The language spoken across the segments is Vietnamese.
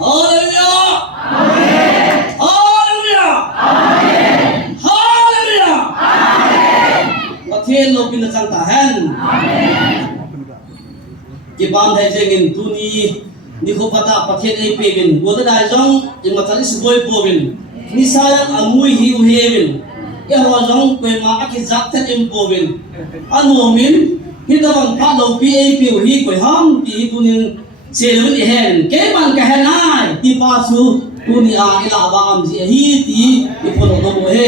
ฮาเลลูยาอาเมนฮาเลลูยาอาเมนฮาเลลูยาอาเมนประเทศเราเป็นสังตาหันอาเมนที่บ้านไทยเจงินตุนีนี่เขาพัฒนาประเทศไอเปวินบัวได้จงยังมาทำสิ่งบอยปวินนี่สายอันมุยฮิวเฮวินเอหัวจงเป็นมาอักจักเทนอิมปวินอันโมมินที่ตะวันพัดเราพีเอพิวฮีกุยฮัมที่ตุนีเซลุนเฮนเก็บันกะเฮนายที่ปัสสุตุนีอาอิลาบามจีฮีที่ที่พลโตโมเฮ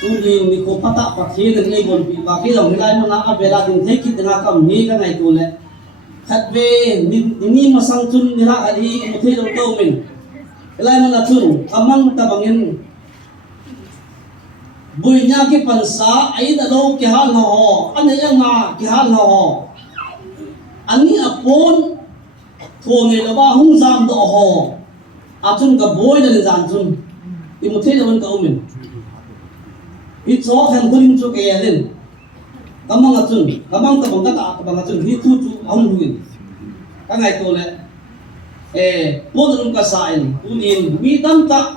ตุนีนี่เขาพัฒนาประเทศในบนปีบาคีเราไม่ได้มันนับเวลาถึงเทคิดนะก็มีกันไงตัวเลยขัดเวนี่มาสังจุนนี่ละอะไรมุทีเราโตมินอะไรมันละจุนคำมันตะบังเงินบุญญาคิปันสาไอ้ตะโลกิฮัลฮออันนี้ยังมากิฮัลฮออันนี้อภนโทเนลว่าหุ่นจามตัวฮออาจุนกับบุญจะนิจานจุนอิมุทีเรามันก็มินอิจฉาแห่งคนอิมจุกเอลินkamang atun kamang tabang kata tabang atun hitu tu ang huin kangai to le podun ka sain unin midam ta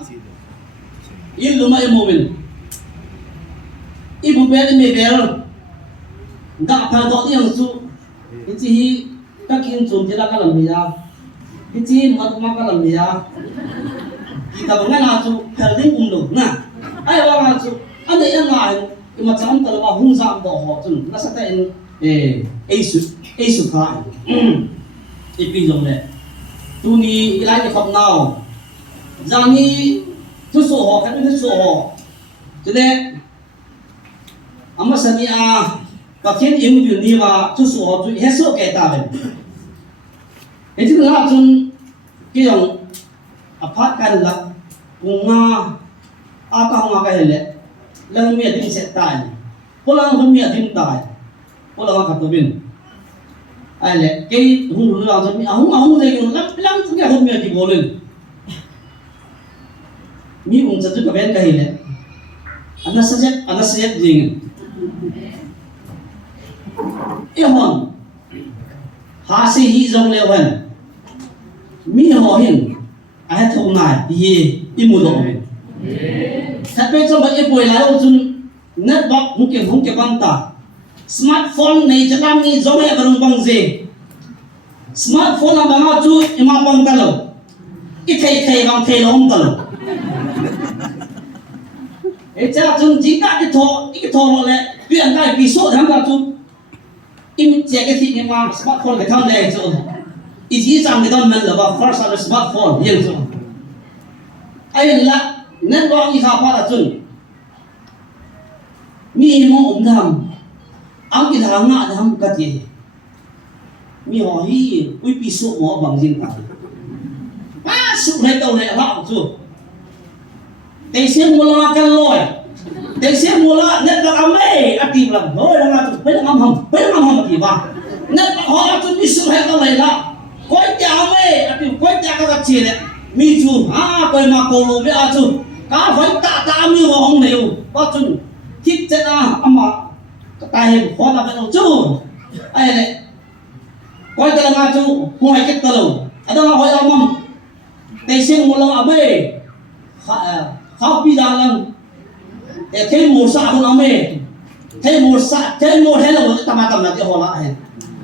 iluma emomin ibu bel me bel da pa do yang su iti hi takin chum tila kalam biya iti mat ma kalam biya tabang na tu karding umlo na ay wa tu ande yang ngai macam kalau hung sam do ho tun na sa tain Asu kha ipi jong le tu ni ilai ni khop nau jani tu so ho kan tu so ho tu le amma sani a ka khen im bi ni wa tu so ho tu he so ke ta ben e ti la tun ki yong aphat kan la unga a ka nga ka hele lang mía dim set tai polang hum mía dim tai polang ka tobin ai le cái hung la zo mi hung de yung lam tu ke hum mía di bolen mi ung cha tu ka ben ka hi le ana sajet ding e hon ha si hi zong le wan mi ho hin a ha thong nai di imu lo mi thật bây giờ bây giờ buổi lái ô tô network mungkin bang ta smartphone này chắc là ni giống như cái bang gì smartphone là bang chú ima bang ta lo ít thay bang thay lom ta lo ấy chắc chúng chỉ cả cái thọ lại chuyện cái episode thằng ta chú im chạy cái gì mà smartphone cái thằng này chú ít gì chẳng cái thằng mình là vào first là smartphone nhiều chú ai là nên lo như sao phải là chuẩn mi mong thầm áo cái thằng ngã thầm cái gì mi hỏi hi quý pi số mỏ bằng riêng tài sự này tàu này họ chưa tay xem mua la căn lôi tay xem mua la nên là âm ấy tìm làm thôi là tụi bây giờ âm hầm thì vào nên họ tụi mi sự này tàu này là quay chào ấy tìm quay chào các chị này mi chú quay mà cầu lô với chú cá phải ta như họ không hiểu có chừng thích chết mà tài khó là phải đâu chú ai này quay tới là chú không hay kết tàu ở đâu là hỏi ông mong tay xem một lần ở bê khao pi ra lần để thêm một sa không mê thêm một thế là một cái tầm là cái họ lại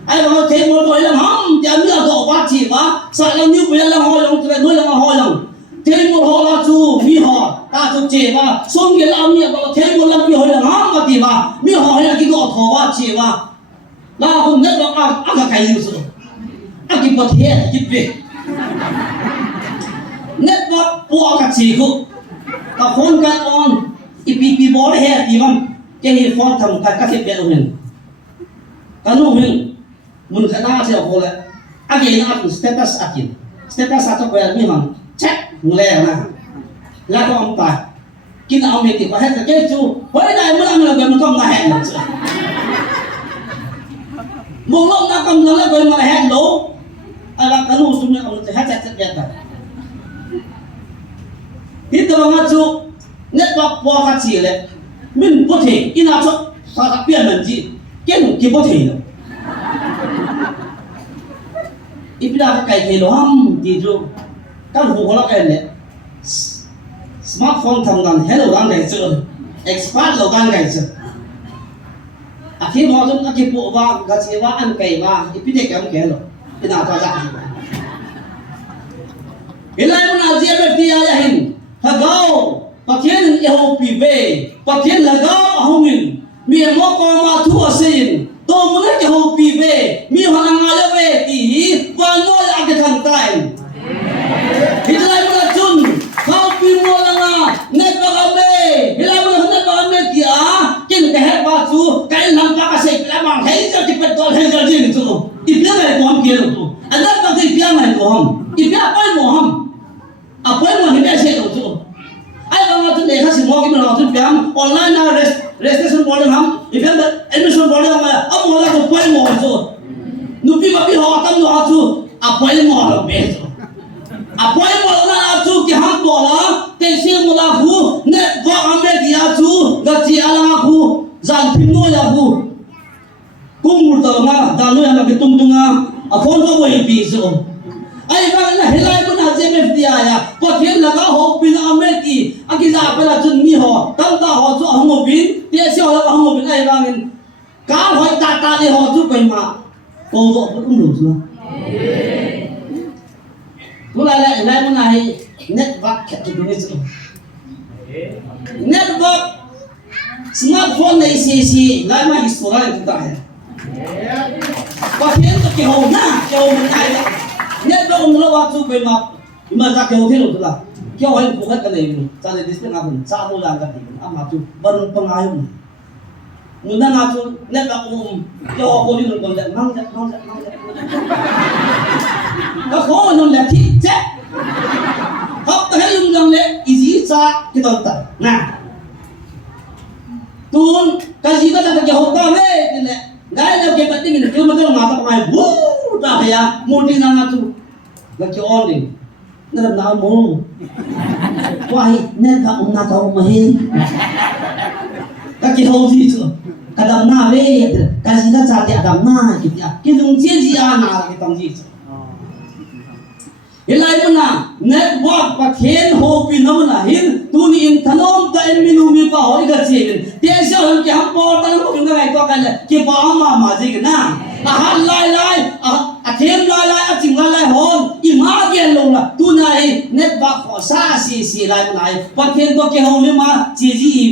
ai bảo thêm một rồi là không chả nữa độ quá chỉ quá sợ là như vậy là họ lòng nuôi là họ lòng thêm một họ là chú mi họ ta chú chế mà xong cái làm việc bảo thêm một lần mi họ là ngon mà thì mà mi họ là cái gọt họ quá chế mà là không nhất là ăn cái gì rồi ăn cái bột hết cái việc nhất là bỏ cái gì cũng ta phone cái on ipi bỏ hết thì mà cái này phone thằng cái gì vậy mình cái nó mình khả năng sẽ học lại anh ấy nó status satu cái gì mà check lẹ là có ông tài khi nào mình thì phải hết cái chú với đây mới làm là mình không là hẹn một lúc nó không là mình mà hẹn đủ là cái nụ chúng nó sẽ hết chết chết rồi thì tôi nói chú nhất là qua cái gì đấy mình có thể in nào cho ta đặc biệt là gì cái một cái có thể đâu ipila ka kai khelo ham ti ju kan hu hola kai le smartphone tham dan hello dan dai chu expert lo dan gai chu akhi mo jum akhi pu ba ga che wa an kai ba ipide kam ke lo ina ta ja ilai mun azia be ti ya hin ha gao pathian eho pi be pathian la gao hongin mi mo ko ma thu asin to mun ke ho pi be mi ho na ngale be ti wa no la ke thang tai ilai mun chun khao pi mo la nga ne ba ga be ilai mun ne ba me ti a kin ke he ba chu kai nam pa ka se la mang hei jo ti pe to hei jo ji ni chu ipia mai ko am ke lo tu ana ba ti pia mai ko ham ipia pa mo ham a pa mo ni be se lo chu ai ba ma tu ne kha si mo ki ma tu piam online na registration board ham ipia admission board ma am mo la ko pa mo chu nu pi ba pi ho tam no a chu a pa mo lo be chu apoi mo na chu ki ham bo la te si mo la khu ne go ame dia chu ga chi ala khu zan phim no ya khu kum mur ta ma da no ya ma ki tung tunga a phone ko wei pi so ai ba na helai mo na je me dia ya ko thien la ga ho pi na ame ki a ki za pa la chun mi ho tam ta ho chu a mo bin te si ho la a mo bin ai ba ngin ka hoi ta ni ho chu pai ma ko do ko lu chu tu lại lại món này network khét tu biết chứ network smartphone này xì lại mà cái số này chúng ta hay có hiện có kiểu na kiểu mình ai đó network nó vào chú bên mà ra kiểu thế rồi tu là kiểu hay phụ hết cái này ra đây display nào cũng ra mua làm cái gì mà chú vẫn không ai không mình đang làm chú network kiểu họ có đi rồi còn lại mang ra có khó nó là thịt chết học tới dùng rằng lệ easy sa cái tồn tại nè tuôn cái gì đó là cái học ta về thì lệ gái đâu cái bất tình là cứ mà cái mà tao mày bú ta phải à một đi năng tu là cái on đi nó làm nào mù quay nên cả ông nào tao mà hết cái hậu gì chứ cái đầm na về cái gì đó chả tiệt đầm na cái dùng chia gì à nào cái tông gì ilai mana network pathen ho pi na mana hin tu ni in thanom ta in minu mi pa hoi ga chin te sha hon ke ham por ta mo nga ngai to ka le ke pa ma ji na a han lai a them lai a ching lai hon i ma gen lo la tu na hi network ho sa si lai mana pathen to ke ho mi ma ji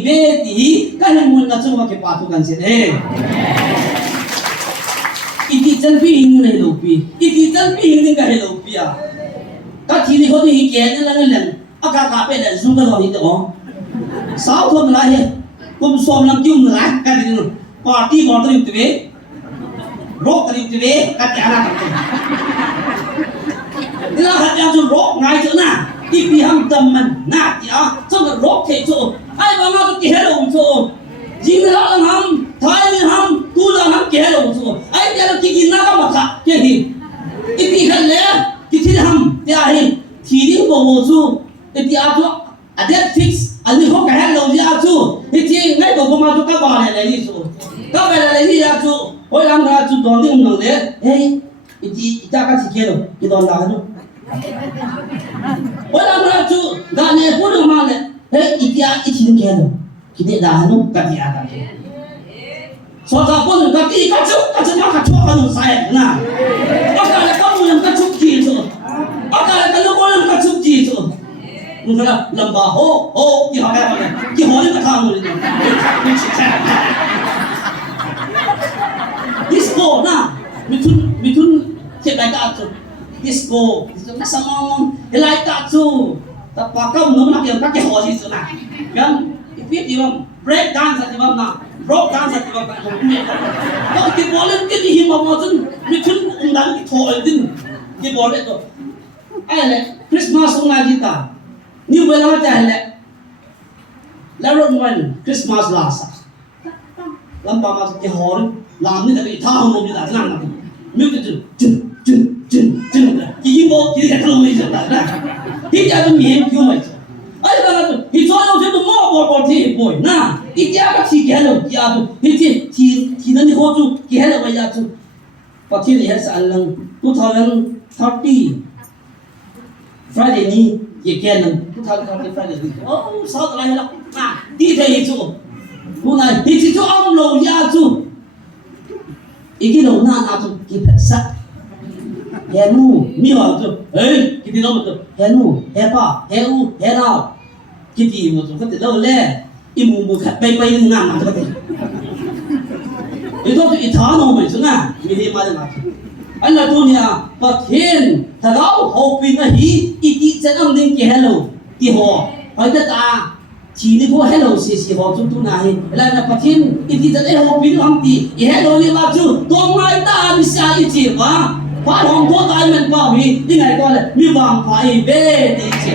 be ti ka hin mun na chu ma ke pa tu kan se e iti chan pi hin ne lo pi iti chan pi hin ga he lo pi a các chị đi có đi kiện là cái lần ác cả bên là xuống cái rồi thì đó sáu thôn lại hết cùng xóm làm chung lại cái gì nữa party bọn tôi đi về rock tôi đi về các chị ăn thế là hạt nhau chung rock ngay chỗ nào đi bị ham tâm mình nát gì á xong rồi rock thế chỗ ai mà ngao cái hello chỗ gì nữa là ham thái nữa ham tu là ham cái hello chỗ ai giờ cái gì nào mà cả cái gì ít đi hơn nữa cái gì ham thì ai thì đi bộ chu thì áp dụng adet fix anh đi không cái hello thì áp dụng thì ngay bộ mà chu các bạn này đi chu các bạn này đi áp dụng hồi làm ra chu đón đi không đấy hey thì cha cái gì kia rồi cái đón nào chứ hồi làm ra chu đã này phụ được mà này hey thì thì kia rồi cái này đã nó cái gì à cái so ra phụ được cái chú mà cái chú cái nó sai nè các bạn là các bạn cái chú gì rồi akala ka loko lang ka chuk ji so ngala lamba ho ki ha ka ki ho ni ka thang ni disco na mitun che ba ka chu disco na samong elai ka chu ta pa ka no na ki ka ki ho ji so na kam if you break dance at the na rock dance at the ko ki bolen ki hi ma mo chun mitun undan ki tho din ki bolen to ai lệ Christmas không ai ta như vậy là cái lệ là rồi mình Christmas là sao làm bà mà cái họ làm như thế này thao không như thế nào làm như cái chừng cái gì bộ cái gì không như thế nào thì giờ mình hiểu chưa mày ai là thì cho nó thì nó bỏ thì bồi na thì giờ cái gì cái đâu giờ thì nó đi hỗ trợ cái là bây giờ Và thiên lý hết sẵn lần 2030 Friday ni ye kén lần 2030 Friday ni sao tại lại là đi thầy chú hôm nay thì chú ông lầu ya chú ý cái lầu na chú cái thật sắc hẹn mu mi hỏi chú ấy cái gì đó mà chú hẹn mu hẹn pa hẹn u hẹn nào cái gì mà chú có thể đâu lẽ im mù khát bay bay lên ngang mà chú có thể itu tu ithano mai suna mihi ma na anh là tu nia pathen thagao hopin na hi iti chan ang ding ki hello ki ho hoi ta chi ni ko hello si ho chu tu na hi la na pathen iti chan e hopin am ti i hello ni ma chu to mai ta ni sa i chi wa pa hong to tai men pa hi ni ngai ko le mi wang pa i be ti chi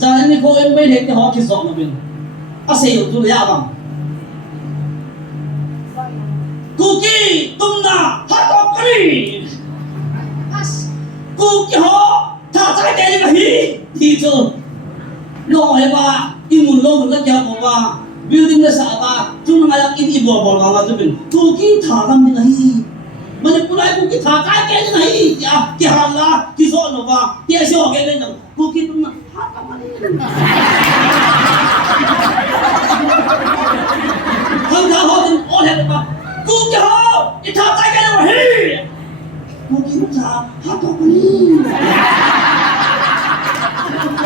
za ni ko em be le ki ho ki so no bin a se yo tu ya bang Kuki tumna hatokri Kuki ho tha sai cái gì hi thì chứ lo hay ba imun lo mun la kya ko ba building na sa ba chung nga yak in ibor bor nga tu bin Kuki tha kam ni hi mane pulai Kuki tha kai cái gì hi ya ki hala ki so no ba ti a so ke ne Kuki tumna hatokri Hang ha ho tin all have ba Kuki ho itha sai cái gì hi Kuki tha hatokri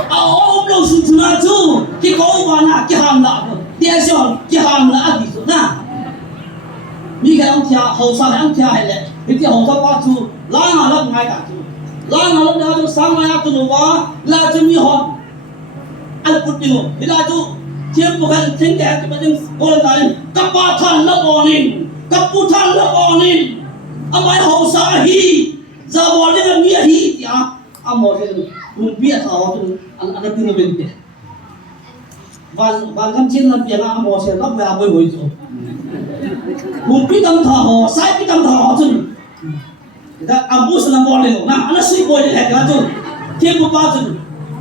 ông đâu sụt na chú cái có bà na cái hàng lạ đi sao cái hàng lạ đi xuống na mi cái ông thia hậu sang ông thia hay lệ cái hậu sang qua chú lá nào lắm ngay cả chú lá nào lắm đó chú sáng mai chú nó vào là chú mi hòn ăn cút đi luôn thì là chú chiếm bukan thiên cái cái bên cô là cái cấp than là bonin cấp than là bonin ông ấy hậu sang hi giờ bỏ đi là mi hi thì à một cái lumpia thao tu anak tu ngebente van chin na pia na mo se lak ba boy boy tu lumpi tam thao sai pi tam thao tu da ambus na mo le na ana sui boy le ka tu ke bu pa tu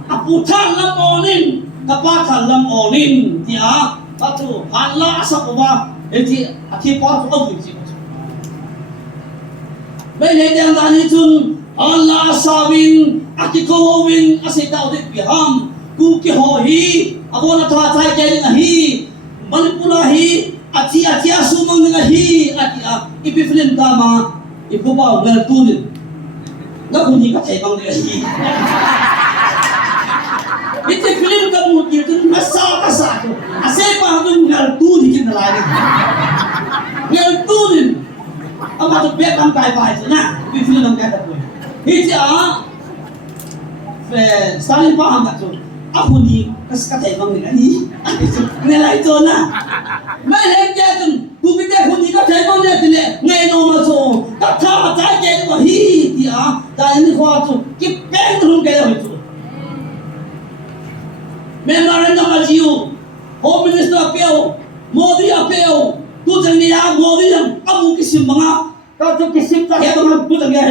apu than lam onin ka pa than lam onin ti a pa tu han la sa ko ba e ti a ti pa tu au ti bây giờ đang ra đi chun Allah sawin akiko win asita ulit biham kuki hohi abona tha thai ke na hi manipula hi atia sumang na hi atia ipifilm tama ipuba ngal tunin na kuni ka thai bang hi ite film ka mu ki tun masa to ase pa tun ngal tun kin na lai ngal tunin ama to pe kam kai bai na ipifilm ang ka ta Hiji về Stalin pa hang tu aku ni kas katai bang ni nilai tu na mai le je tu ku bi de ku ni ka thai bang ne tile ngai no ma so ka tha ta je ko hi ti ta ni khwa tu ki peng rung ke ho tu memorandum of you home minister apeo modi apeo tu jang ni ya modi jang amu kisim manga ka tu kisim ta he bang tu jang ya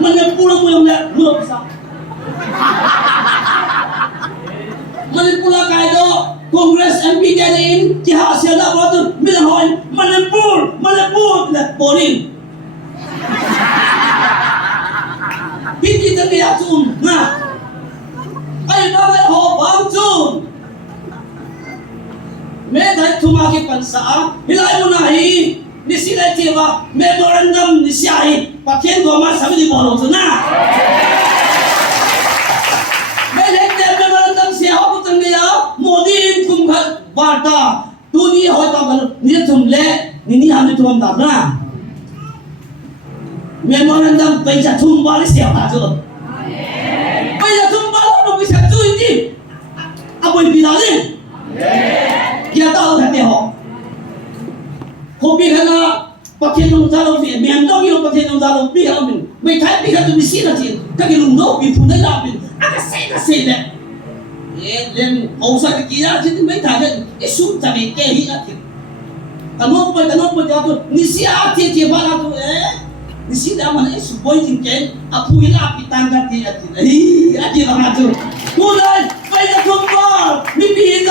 Manipula mo yung bulok sa Manipula kayo Congress MP din Kiha siya na po ito Minahoy Manipur na porin Hindi na kaya chun na Ay bakit ho bang chun May kahit tumakip pansa Hilay mo na ni sila tiba memorandum ni siyahi patien goma sabi di bolo tu na melek de memorandum siya ho kutang niya modi kum khat barta tu ni ho ta bal ni tumle ni ham ni tum ta na memorandum paisa tum bal siya ta tu paisa tum bal no bisa tu ni aboy bilale kia ta ho ho Hobi kana pakai nung zalo bi memang yo pakai nung zalo bi kalau bin mai thai bi kalau misi nanti kaki nung no bi punai la bin aga sei le len hausa ke kira jadi mai thai isu tapi ke hi ati kanong pa ya tu nisi ati bala tu nisi da mana isu boy jingken apu hila pitang ati ati la tu kulai pai da kumpar mi bi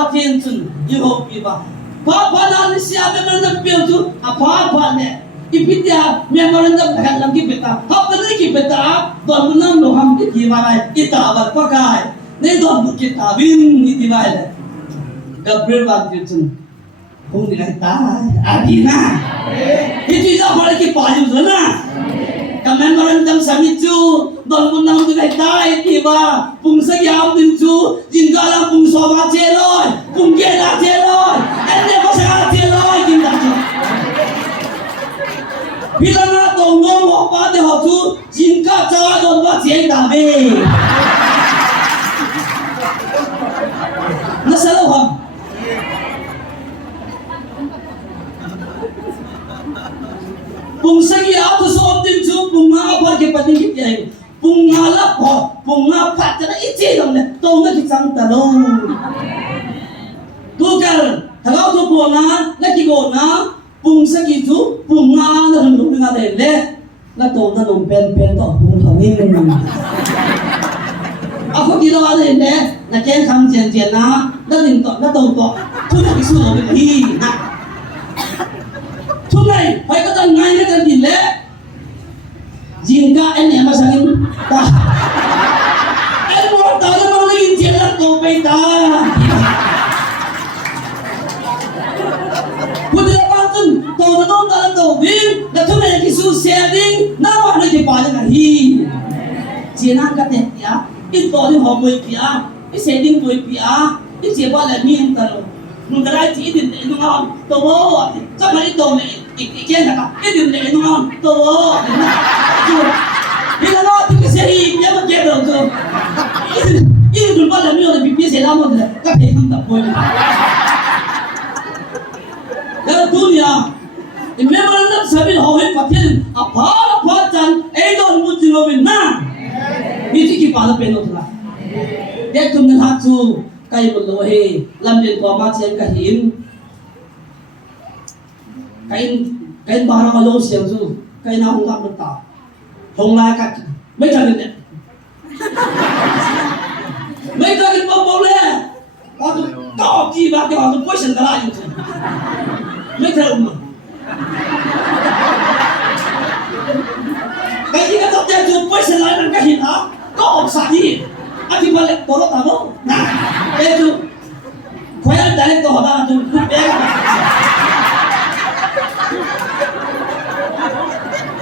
Pathian chun Yeho piwa Papa na ni siya memorandum bill tu apa ne ipitia memorandum dah lam ki peta hap ni ki peta don munam lo ham ki kiwai kita bat pakai nei don bu kita win ni tiwai le Gabriel wan ki chun hung ni lai ta adina itu ja hole ki paju na memorandum summit chu don munam tu lai ta tiwa pung sa yam din chu jingala pung so ma che loi pung ge la che loi ene ko sa che loi kim da chu Bilana tong ngom ho pa de ho chu jingka cha don wa che da be na sa lo ham pung sa gi a tu so din chu pung ma pa ke pa din ki ai pung ma la ho pung ma pa ta i che dong ne tong na ki chang ta lo tu kar thagao tu po na ki go na pung sa gi chu pung ma na hang lu na de le na to na nom pen to pung thang ni a ko ki lo de ne na ken kham chen na din to na to tu na ki su lo be hi na tu này phải có tận ngay cái gì lẽ jingga anh em mà sang ta anh muốn ta nó mang lên chuyện là tổ bay ta bây giờ bạn tin tổ nó ta là tổ viên là tu này cái sự sharing nó mà nó chỉ bảo là hi chuyện nào cái đấy ya ít tổ thì họ mới kia ít sharing mới kia ít chỉ bảo là miên ta rồi nung darai chỉ định để nung ngon tổ bố chắc là ít tổ này ít kia là ít định để nung ngon tổ bố đi là nó thì cái xe đi nhớ mà kia được rồi ít định bao giờ nhiều là bị biết xe lắm rồi các thầy không tập quên đó tu nhỉ thì mấy bạn nó sẽ bị họ hết phát hiện à phá chân ấy đó muốn chịu nó bên na đi chỉ kịp vào bên đó thôi để chúng ta hát chu cây một lô hề làm điện có ma trên cái hiến cái bà nó lô xiềng du cái nào không làm được tạo không lại cắt mấy thằng này mấy thằng này bông lên họ tụi cao gì mà cái họ tụi quay sân cả lại mấy thằng mà cái gì cái tụi tụi quay sân lại làm cái hiến hả có ông sạch gì anh thì balik tolong kamu nah itu kaya dari tu hoda tu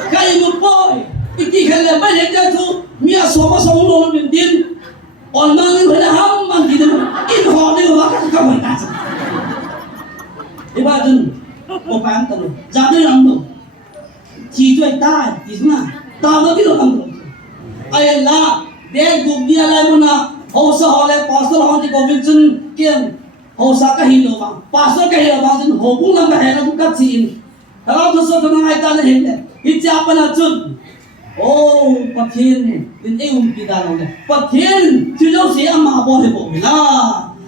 kaya mu boy iti kaya balik tu mia sama lo bindin orang ni kaya ham mang gitu in ho ni wa ka ka mai ta iba dun mo pan tu jadi lang tu chi tu ta di sana ta no ti lo lang tu ay la để gồm bia lại một na hồ sơ họ lại pastor họ thì có viên chân kiêng hồ sơ cái hình đồ vàng pastor cái hình đồ vàng chân hồ cũng làm cái hình là cắt xin đó tôi số tôi nói ta là hình này ít cha bên là chân ô Phật thiên đến yêu mình ta rồi này Phật thiên chứ đâu sẽ mà bỏ thì bỏ mình là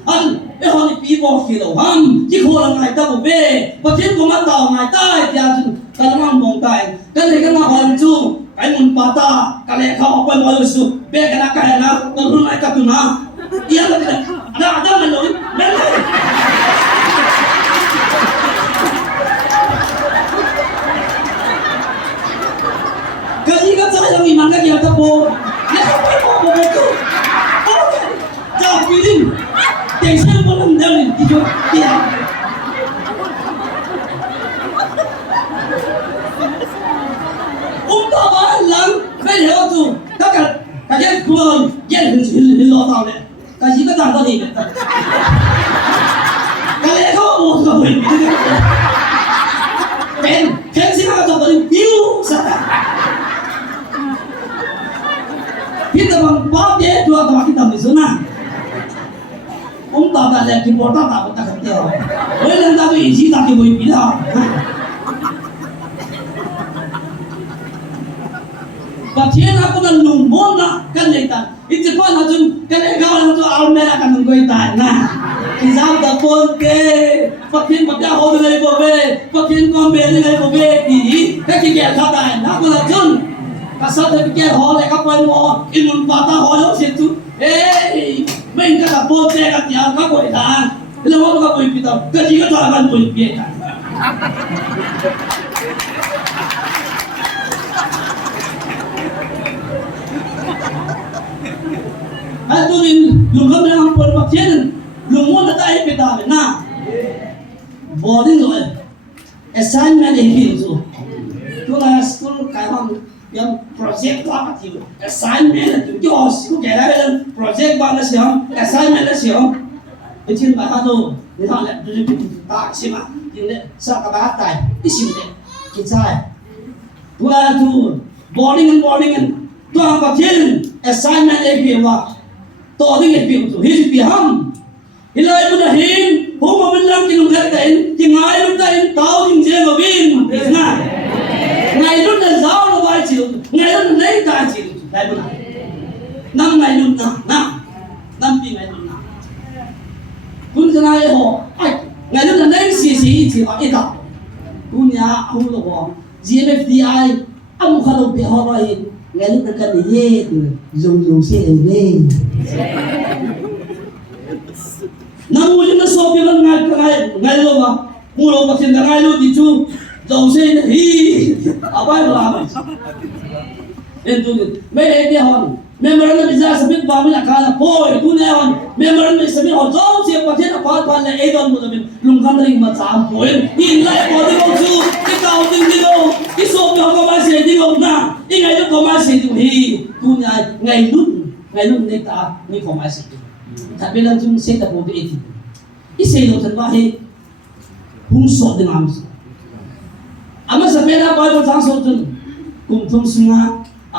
anh cái họ thì bị bỏ khi đầu ham chứ không là ngày ta bỏ về Phật thiên cũng bắt đầu ngày ta thì chân ta làm ăn bổng tài cái này cái nào họ làm chu cái mun pata kale kau apa mau su be kana kana ngurun ai katuna iya ada meloi meloi cái kan saya yang iman lagi ada po ya po tu jauh pilih tension belum dari itu dia untuk apa lang phải hiểu tu tất cả cái cuồng dân hình lo tao này cái gì có làm tao thì cái này không một người mình cái gì mà tao phải biểu sao kita bang bao dia dua tao kita misuna tao ta là cái bộ tao tao ta không tiêu với lần tao bị gì tao thì bị bị đó và thiên aku dan numbon na kan neta itu pun hajun kan engkau hajun almera kan nungguin tanah kisah dapur ke pakin pada hol lagi bobe pakin kombe lagi bobe di kaki dia kata aku hajun kasar tapi dia hol lagi apa mau inun patah hol situ main kata dapur ke kat dia kau boleh dah Ilang ako ka po ipitaw, kasi ka talaman po ipita. At tuwing lungkap na ang pagpakyan, lumon na tayo ipitaw na. Boarding rồi, assignment in field. Tôi là school cái bằng yung project qua các kiểu assignment là kiểu cho school cái đấy là project qua là gì không, assignment là gì không. Cái chuyện bài hát đâu, người ta lại tôi đi ta xem mà, nhưng đấy sao các bạn tài cái gì đấy, cái sai. Tôi là tôi boarding and tôi học các chuyện assignment cái kiểu mà, tôi đi cái kiểu tôi hết cái ham. Ilai pun dah hin, huma bilang kini mengatakan, tinggal itu dah tahu tinggal ngabin, nah, ngai itu dah jauh lebih cilu, ngai itu naik dah cilu, dah pun, nam ngai itu nam pi ngai itu nam, pun jangan ho, ngai itu naik si cilu itu, punya aku tu ho, GMFDI, amu kalau behar lain, ngai itu kan ye, zoom si ini. Namun na sobi man ngai lo ba mulo ba tin ngai lo di chu dầu xe hi abai ba en tu me e dia hon member na biza sabit ba mi akala poi tu ne hon member na sabit hon dầu xe pa tin pa pa le e don mo min lung kham ring ma cham poi in lai ko di ko chu ki tao ding di lo ki so bi ko ma se di lo na i ngai lo ko ma se tu hi tu ngai lut ne ta ni ko ma se thật biết là chúng sẽ tập một cái gì, ít xây dựng thật vậy, hung sợ đến làm gì, ama sepeda bao nhiêu tháng sau chúng, cùng thông sinh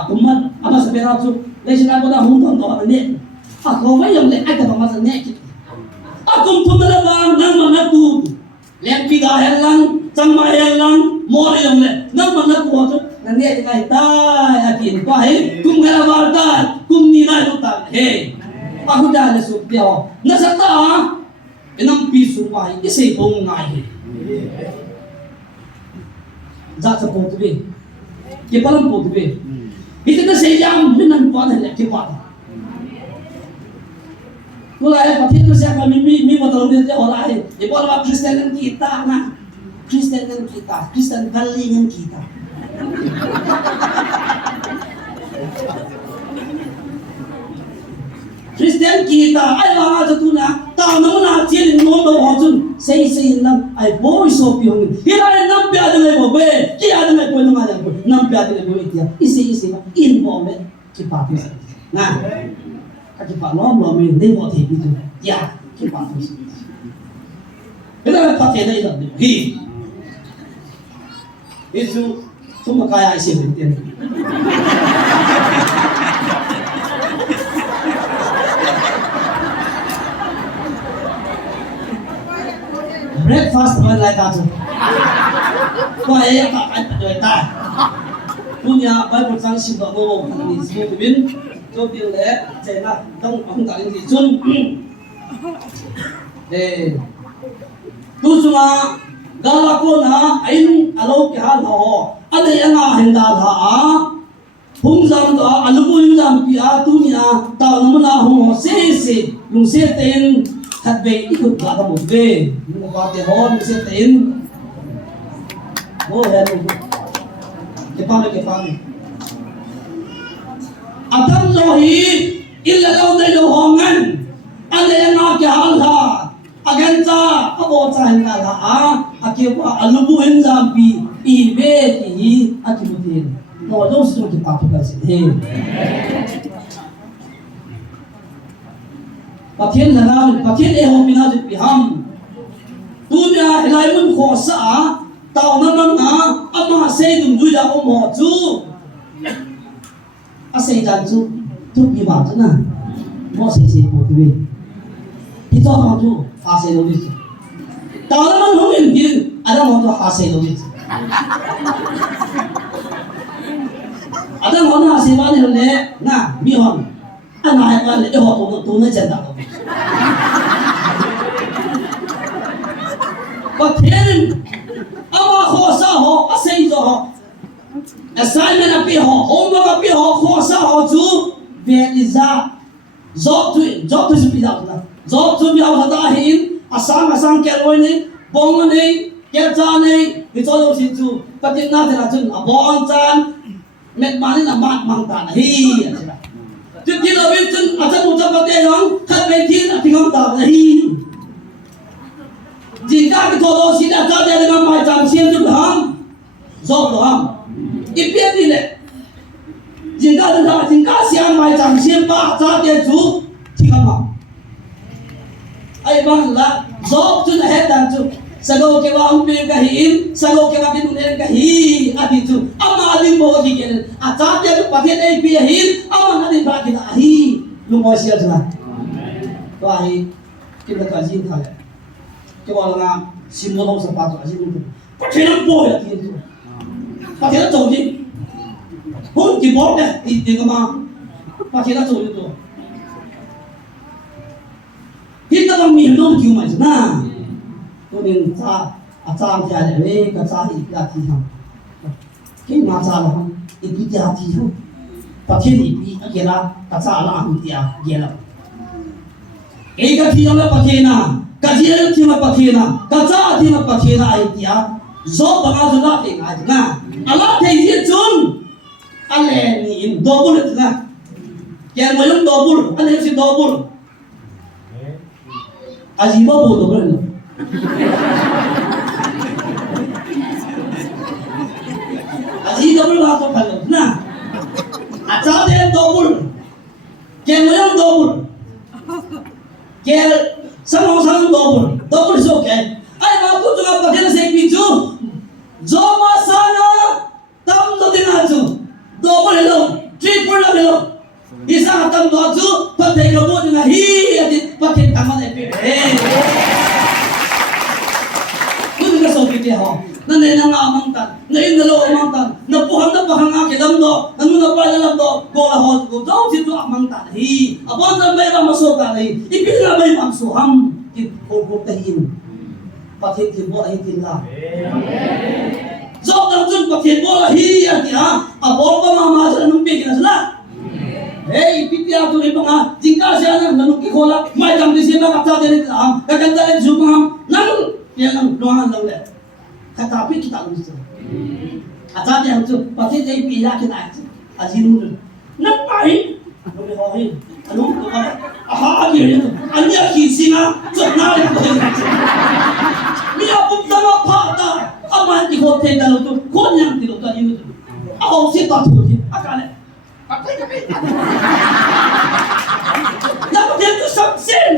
cùng mất, ama sepeda chúng, lấy trên đây có đã hung thằng đó là nè, không mấy dòng này ai tập mà thành nè, cùng thông là vàng, năng mà nó tu, lẹt pi gà hell lăng, trăm mai hell lăng, mò này dòng này, năng mà nó tu chúng, là nè cái này ta, tiền qua hết, cùng cái là vào ta, cùng đi lại lúc ta, hey. Aku dah ada sup dia. Nasa ta, enam pisu pai, isi bong ngai. Zat support be. Kepalam support be. Itu tu sejam minang kuat hendak kepat. Mulai pati tu siapa mi betul dia orang lain. Ibu orang Kristen kita na, Kristen galingan kita. Kristen kita, ai lah tu na, tahu nama ciri nama orang sei nam, ai boy sopi orang. Hilang nam piada lagi boy, kia ada lagi boy nama ada boy, nam piada lagi boy dia. Isi lah, involvement kita tu. Nah, kita lom ni buat hidup itu, ya kita tu. Kita pakai dah itu, hi. Itu cuma kaya isi betul. Breakfast man lại ta chứ, có ai cả anh đợi ta, punya Bible sang xin đó ngô thằng đi xin cái biến, cho điều lẽ chạy na đông ông ta đi chun, để tu suma galakon ha anh alo cái hal ho, anh ấy anh hành đạo ha, hung giam đó anh lúc hung giam kia tu nia tao nó là hung se lung se tên thật về ít được cả một về nhưng mà có tiền hôn sẽ tiền bố là cái phao này anh thăm rồi ít là lâu đây đâu hòm ngân anh ấy nói cái hal ha anh cha các bộ cha hình là kêu anh lúc hung giam pi về thì anh chịu tiền nó đâu sử dụng cái phao cái gì Pakaian lagan, pakaian ehok minat piham. Tunya helai mun khosa, tau namang ama say dum duida o mo chu. Asay dan chu, tu pi ba chu na. Mo say po tu be. Ito ma chu, ha say lo chu. Tau namang humin din, ada mo to ha say lo chu. Ada mo na say ba ni le, na mi hon. Ana hai ba le ehok tu na janda. Pakaian ama khosa ho asai zo ho assignment api ho homework api ho khosa ho chu ve iza job tu job tu pi da job tu bi ho ta hin asang keloi ni bong ni kel cha ni hi cho lo sin chu patik na thela chun abong chan met mani na mat mang ta na hi chu ti lo bin chun acha nu cha pa te long khat be thin a thingam ta na hi jika ki tholo si da cha de na mai cham siam chu ham zo lo ham ipia ni le jika siam mai cham siam ba cha de chu thingam ma ai bang la zo chu na he dan chu sago ke wa umpe ka hi sago ke wa bin ne ka hi ati chu ama adin bo ji ke a cha de pathe dei pi hi ama na din ba ki da hi lu mo sia cha to ai ki da ka jin tha le ke wa la sim mo sa pa to ji lu pathe na bo ya ti chu pathe na zo ji hon ki bo de ti ka ma pathe na zo ji to hi ta bang mi no ki ma na tôi nên cha cha cha để cái cha thì là gì không cái mà cha là không thì bị cha thì không và thiên thì bị cái là cái cha là không thì cái là cái thì là cái thiên à cái gì thì là cái thiên à cái cha thì là cái thiên à ai thì zo bằng áo zo thì ai na Allah thấy gì chun anh em nhìn double được na cái mà dùng double anh em xin double gì mà bộ double nữa aji double la to phalo na acha de double ke moyang double ke sang double is okay ai ma tu tu ka pakena se pi chu jo ma sana tam do dina chu double hello triple hello isa tam do chu pathe ko mo dina hi ati pathe tamane pe ka so ki te ho na ne na nga mang tan na in lo mang tan na puhang na pahanga ke lam do anu na pa lam do go la ho go do si tu mang tan hi abon na mai ba maso ka hi ipin na mai am so ham ki ko ta hin pathet ki bo hi tin la zo dang jun pathet bo hi ya ti ha abon ba ma sa nu pe ki na sala hey pitia tu ri pa jingka sia na nu ki khola mai jam di si ba ka ta de ni ha ka kan ta le zu ma nang yang luangan lalu le, kata apa kita urus? Aja dia tu, pasti dia pilih kita aja, ajinun. Nampai, boleh hobi, anu tu kan, aha dia tu, anya kisinga, cakna dia tu. Mia pun sama pada, apa di hotel kalau tu, kau yang di hotel itu tu, aku sih tak tahu dia, akan apa itu? Nama dia tu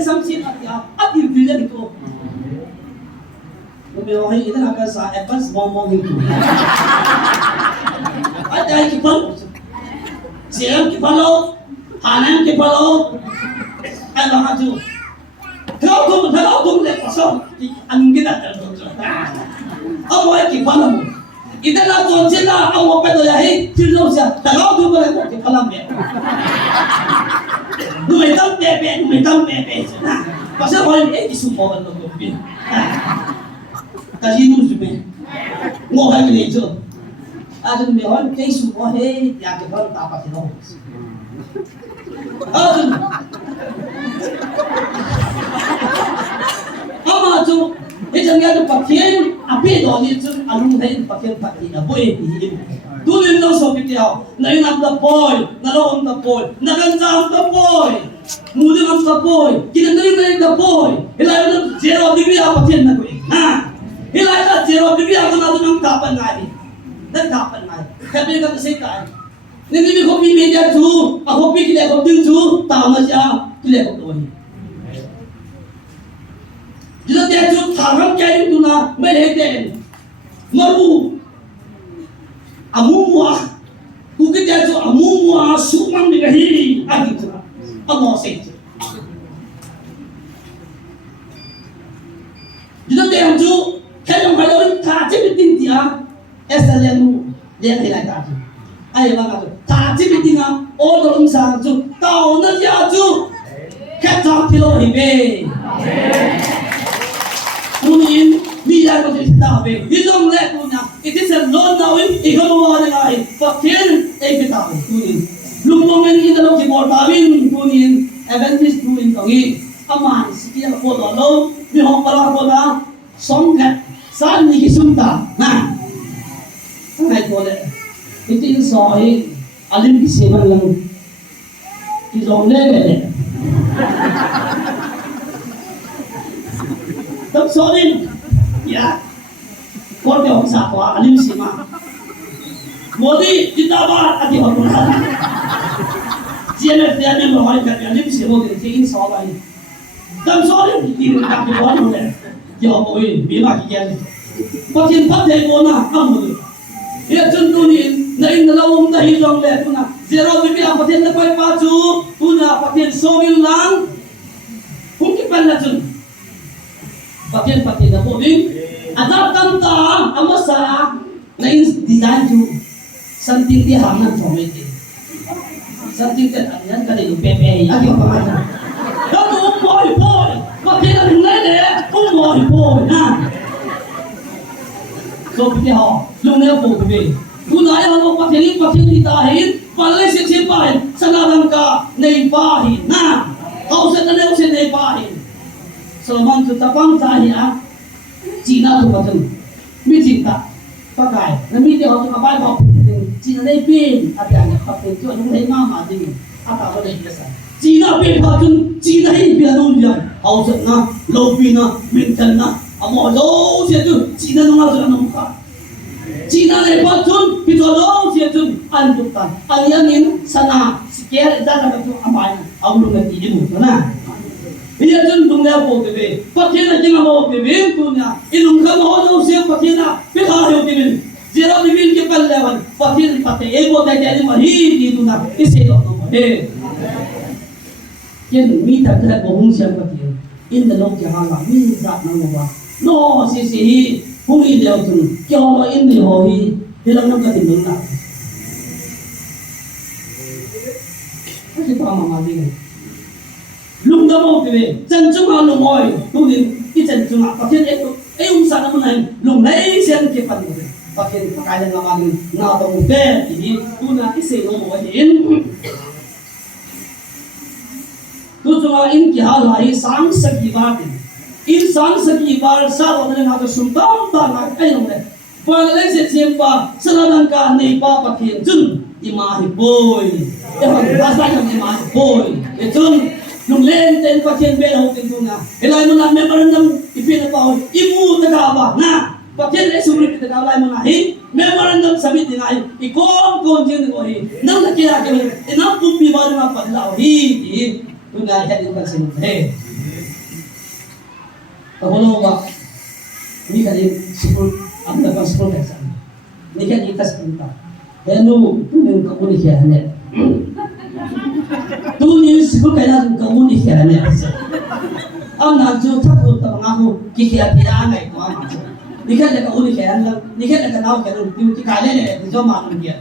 samsin aja, apa dia itu? Tôi nói ý là cái sao em bắt mong như thế ở đây cái phân chị em cái phân lô hà em cái phân lô anh làm gì theo không để có sao anh cái đặt được ông nói cái phân lô ý là tôi chỉ là ông nói bây giờ ấy thì lâu chưa theo không có cái phân làm gì người tâm bè và sao hỏi cái số một là được biết kaji nu sume ngo ha ni cho a jun me hon ke su ko he ya ke ban ta pa ti no a jun ama chu e jang ya pa thien a pe do ni chu a lu thai pa thien pa ti na boy ti tu len no so pi tiao na yin am da boy na lo am da boy na kan za am da boy mu de am da boy ki na ni da boy ila na 0 degree a pa thien na ko ha hilai la zero degree ako na tunang kapan ngai nagkapan ngai kaya ka kasi ka nini ko pi media tu ako pi kile ko din tu tama siya kile ko to ni jila dia tu tharam kaya tu na mai he den maru amumwa ku ke dia tu amumwa sumang ni hi adi tu amo se jila dia tu kaya yung halawin taji bitin dia esa lianu lian hilai taji ay ba ka taji bitin nga odolum sa ju tao na ya ju kata pilo hibe kunin biya ko din tabe idong le kunya it is a loan now ikaw mo na ay patin ay bitaw kunin lumongen idalo ki bor babin kunin event is doing tangi aman siya ko dolo mi hong pala ko na song kat san ni kisum ta na ngai ko le itin soi alim kisiman lang izong le le tập số đi ya con cái ông xã của alim sima mua đi chúng ta ba ăn thì họ cũng ăn chia lên tiền nhưng mà họ lại cần alim sima thì in số vậy tập số đi thì đặt cái món này giờ ôi bị mà cái gì có tiền thấp thì mua na không được hiện chân tu nhìn này là lâu ông ta hi rong lệ tu na zero bị bị có tiền là phải ba chú tu na có tiền số mil lang cũng cái phần là chân patin na po din adap tanta amasa na design to something di haman formate something that yan ka din pepe ay yung pangalan dato boy patin ang lele boy na so piti ho lumne po bebe tunay ho patin di tahin palay si pahin salaman ka nei pahin na kausa na nei pahin Salaman tu tapang saya Cina tu macam cinta pakai. Nami dia orang apa kau Cina ni pin ada yang pakai tu orang lain mama ni apa boleh biasa. Cina pin macam Cina ini biasa dunia. Awak na lobina mintan na amo lo dia tu Cina nunga tu nunga. Cina ni macam itu lo dia tu anjutan. Alianin sana sekian dah tu amai. Awak nanti dia mungkin na. Iya jun dunia po bebe, patina jinga mo bebe dunia, ilung kamo ho siya patina, pila ho bebe, zero bebe ke palawan, patina pate, ego dai dai mahi di dunia, isi lo no he. Yen mi ta kala ko hung siya patina, in the long jahala mi zat na mo ba, no si hi, hung i leo tun, kyo lo in the ho hi, bilang nam ka tin na. Kasi pa mama di. Lung damo bebe, chân chung ha lung oi, tu din i chân chung ha, patin e sa naman ay lung nei sian ke pan bebe, patin pakaya naman na to bebe, ini tu na isi no mo in. Tu chung ha in ki ha lai sang saki bar din, in sang saki bar sa ro na to sumtam ta na ai no le, pa le se sim pa saladan ka nei pa patin chun i ma hi boy, e ha basa ka i ma hi boy, e chun nung len ten patin bel ho tin tuna elai mo na memorandum ipin pa imu tagawa na patin e sumri tagawa mo na hi memorandum sabit din ay ikon jing ko hi nang nakira ke inang pupi ba na padlaw hi tuna ya din kan sin he pagolo ba ni kadin sipul ang na passport exam ni kadin itas punta hello tunen ka uni hiya ne tu ni sikul kaya ka uni hiya ne am na jo thaput ta nga ho ki hiya pira ngai ko am ni ka ka uni hiya lang ni ka naw ka ru ti ka le le jo ma nu hiya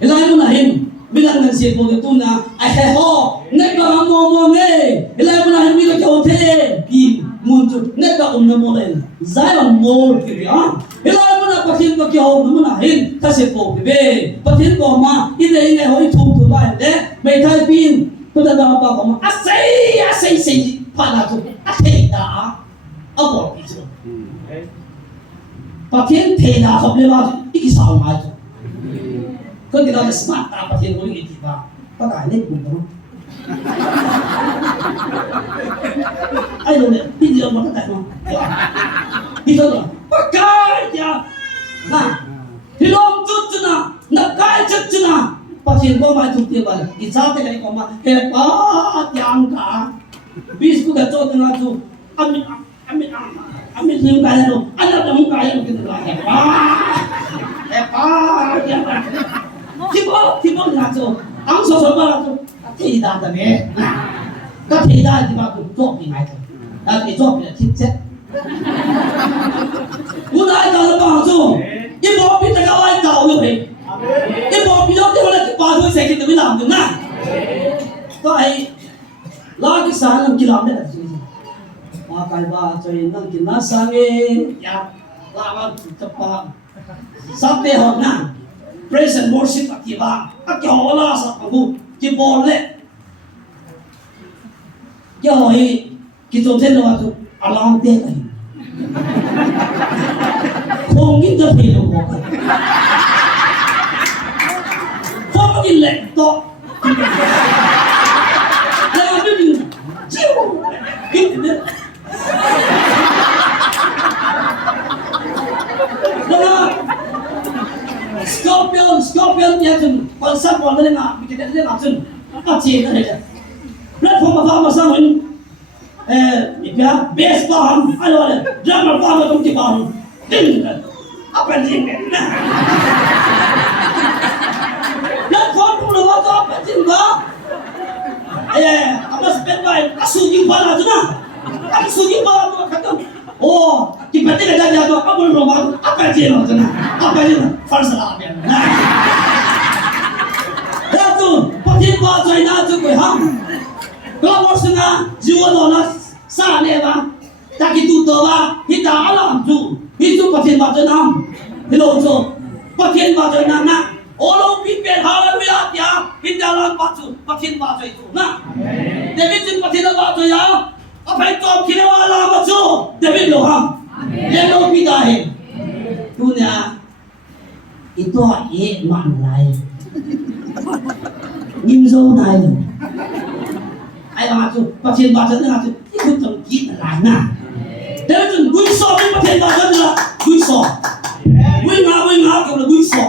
elai mo na hin bilang ng sipo tu na ay ho ngai ba mo ne elai mo na hin mi ka ho the ki mundu ne ka na mo len zayon mo ki ya elai mo na pakin ko ki ho mo na hin ka sipo be pakin ko ma ine hoi thum thu lai le mai thai pin tu da ba ko ma asai pa na tu athei da a bo ki tu pakin the na ho le ba iki sao ma tu ko ti da smart ta pakin ko ni ti ba pa ka ne ku to ai đâu nè bây giờ mà các bạn đi thôi rồi bắt cái ya na thì long chút chứ na na cái chút chứ na phát hiện có mai thuộc tiền vậy thì sao thế này có mà cái ba yang cả bis cũng cả cho nên là chú amin yung kaya lo anak yung kaya lo kita lah hebat tiba na chú ang so ba chú thì đã được nghe các thì đã thì mà cũng chọn thì ngay thôi thì chọn là thiết chất muốn ai tạo được bao nhiêu cái bộ bị tất cả ai tạo được vậy cái bộ bị đó thì là cái bao nhiêu sẽ cái mới làm được na vậy lo cái sáng làm gì làm đấy mà cái ba cho nên năng kiến năng sang ấy ya làm tập ba sắp tới học na praise and worship cái ba cái họ là sắp học cái bộ lệ ya hoi kita telo waktu alam dia kan kongin dah telo kok kongin lek to lah tu ni ciu gitu Scorpion dia tu konsep orang ni ngah kita dia ngah tu apa ciri dia platform apa masa ni dia bass paham ada drummer paham tu kita paham apa ciri dia platform tu lepas tu apa ciri dia apa spend by asugi bala tu na asugi bala tu kata oh kita tidak ada tu apa belum apa ciri tu na apa ciri first lah dia tu pakai baju ini tu kau ham kalau maksudnya jiwa dolar sah leva tak itu tu bah kita alam tu itu pakai baju nam hello tu pakai baju nama orang people halal dia kita alam baju pakai baju itu nah David tu pakai baju ya apa itu kira alam baju David lo ham dia lo kita dunia itu mana lain nghiêm dâu này ai bảo chú bác thiên bảo dẫn là chú không cần kỹ là làm nào thế là chú quý so với bác thiên bảo dẫn là quý so quý ngã kiểu là quý so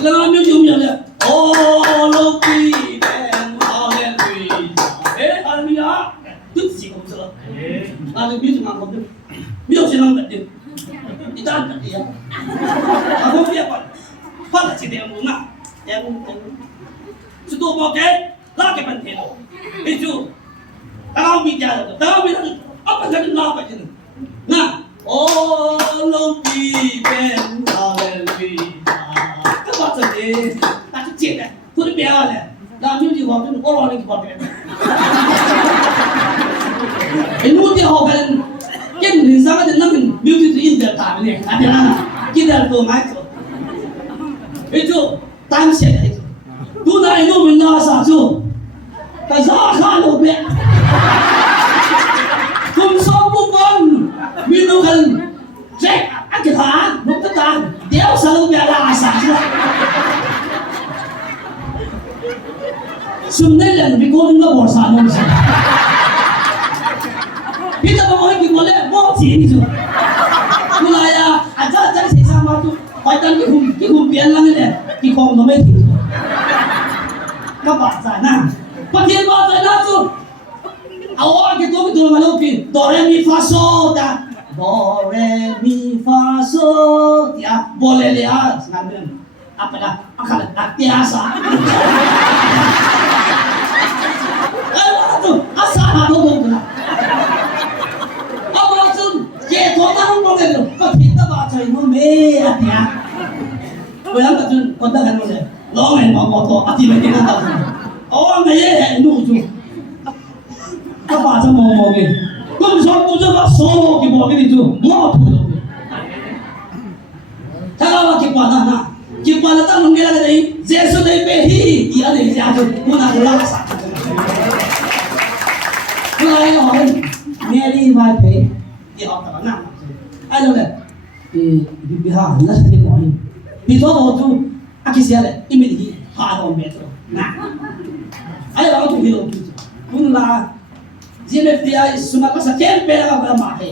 là nó miêu miêu miêu ô lô kỳ đèn ao đèn quỳ thế anh mi á tức gì không sợ là tôi biết làm không được miêu chỉ làm được đi tan được gì à không biết còn phát là chỉ để muốn nào em chúng tôi bảo cái là cái vấn đề đó ví dụ tao bị già rồi tao bị apa cái nào vậy nè ô lông đi bên Hallelujah các bạn thấy đi ta chỉ chết này tôi đi béo này làm như gì bảo tôi ô lo lên bảo cái cái nút thì họ cái mình sáng cái năm mình biểu thị tự nhiên tại bên này anh thấy cái này là tôi máy ví dụ tam sẽ đấy tu này nó mình là sao chứ cái giá khá đồ bẹ cùng số bộ con mình nó cần check ăn cái thả nó tất cả đéo sao nó bẹ là sao chứ sum này là vì con nó bỏ sao nó sao bây giờ mà nói cái mà lẽ bỏ tiền chứ tu này à anh chắc sẽ sao mà tu phải tăng cái hùng biển lắm này cái con nó mới thì các bạn giải nào bắt thiên bao giờ nào chứ áo cái tôi mà lâu kỳ do re mi fa so ta do re mi fa so ya boleh lihat ngambil apa dah akal biasa tu asal apa tu apa tu ke tu tahu boleh tu bắt thiên ta bảo trời nó mê à ya bây giờ tu con ta kan boleh lo main mau to ati mai kan ta orang kaya nu tu các bạn sẽ mò kì con số cũng rất là số kì mò cái gì tu mò tu thế là kì quả là ta không nghe là cái đấy Giêsu đấy bé hi gì ở đây ra tu muốn ăn là sao cái này hỏi nghe đi vài phê thì họ tập nặng ai đâu này thì bị hà nó sẽ nói vì đó họ tu aki xe này im đi hà họ mệt rồi nè ai bảo tu hiểu cũng là GMFDI sunat pasal campaign apa nama he?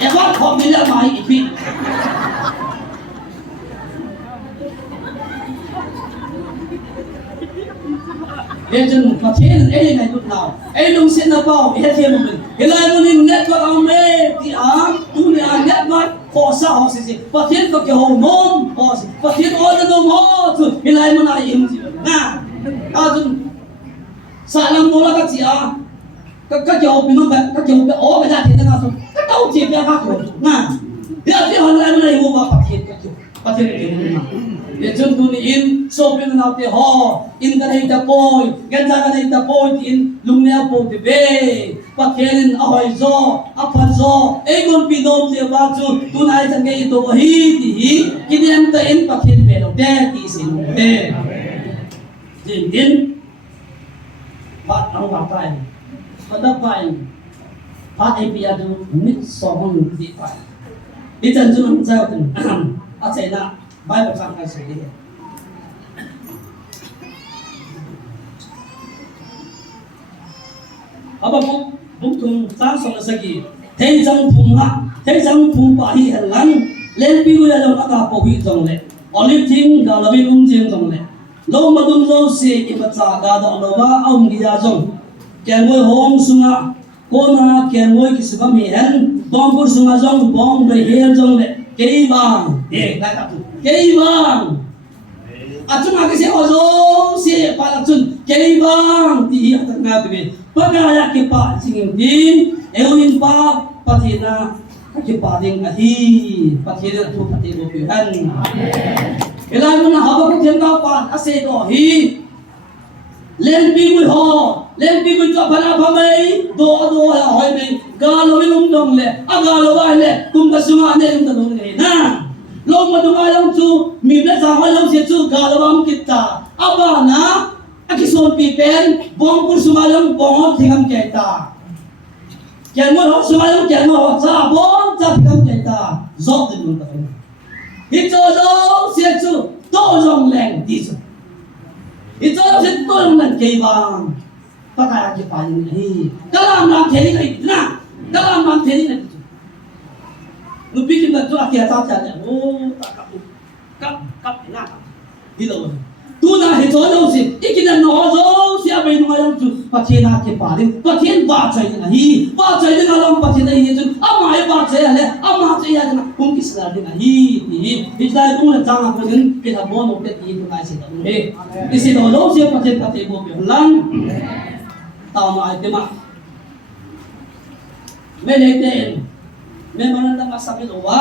Ya kan, kau bila mai ikut. Dia jen macam ini naik tu now. Lung sen apa? Ia dia mungkin. Ilai mungkin network ame dia, dunia network kosa hosi. Pasien tu kau hormon hosi. Pasien orang tu mau tu. Ilai mana yang nah, adun salam bola kat sia kat jauh bingung kat jauh oh kat jadi dengan tu kat tahu je dia kat tu nah dia dia orang lain ibu bapa patien dia mana dia jumpa ni in so bin na te ho in kan hita poi ganja kan hita poi in lumnya po te be patien ahoy zo apan zo egon pinom te ba chu tunai sang ke ito hi ti kini am ta in patien be lo te ti sin te din phát ông vào tay và đắp vai phát API tu mít so mong đi phải đi chân chú nằm giao từng à chạy là bài bật sang hay xảy đi à bà bụng thùng sáng sông là gì thế rằng thùng ha thế rằng thùng bà hi hẳn lắm lên pi bây giờ nó cả bộ bị rồng lệ olive thing đã là bên chiên rồng lệ lâu mà đúng lâu xì cái bát trà đã đọ lâu ba ông đi ra rồng kẻ ngồi hôm sunga cô na kẻ ngồi cái sự bám hiền bom bút sunga rồng bom đầy hiền rồng lệ cây vàng để lại tập cây vàng à chúng ta cái xe ô tô xe ba lạc chun cây vàng thì hiện tại ngay bên pagaya cái pa singing din ewin pa patina cái pa ding ahi patina tu patino pihan elai mana haba ko thiam ka pa ase do hi len pi gui ho len pi gui ka phana phamai do hoi mai ga lo lum dong le aga lo ba le kum ka sunga ne lum dong le na lo ma dong ai long chu mi le sa hoi long se chu ga lo bam kitta aba na akison pi pen bong pur sunga long bong thingam ke ta kyan mo ho sunga long kyan mo ho sa bong cha thingam ke ta zot din lum ta hi cho lo se chu to long leng di chu hi cho lo se to long leng ke bang pa ka ki pa ni hi kalam lam theli ngai na kalam lam theli ngai nu pi ki na chu akia ta cha le o ta kap na hi lo tu na he cho lo se ikina no zo sia be no long chu pa thena ke pa din pa thien ba chai na hi ba chai din long pa thena hi chu ama ai ba chai le ama chai ya na kum ki sala din hi dai tu na chang ko din ke la mo no pe ti tu kai se da he isi do lo sia pa thien ka te bo pe lang tao ma ai te ma me le ten me man da ma sa me lo wa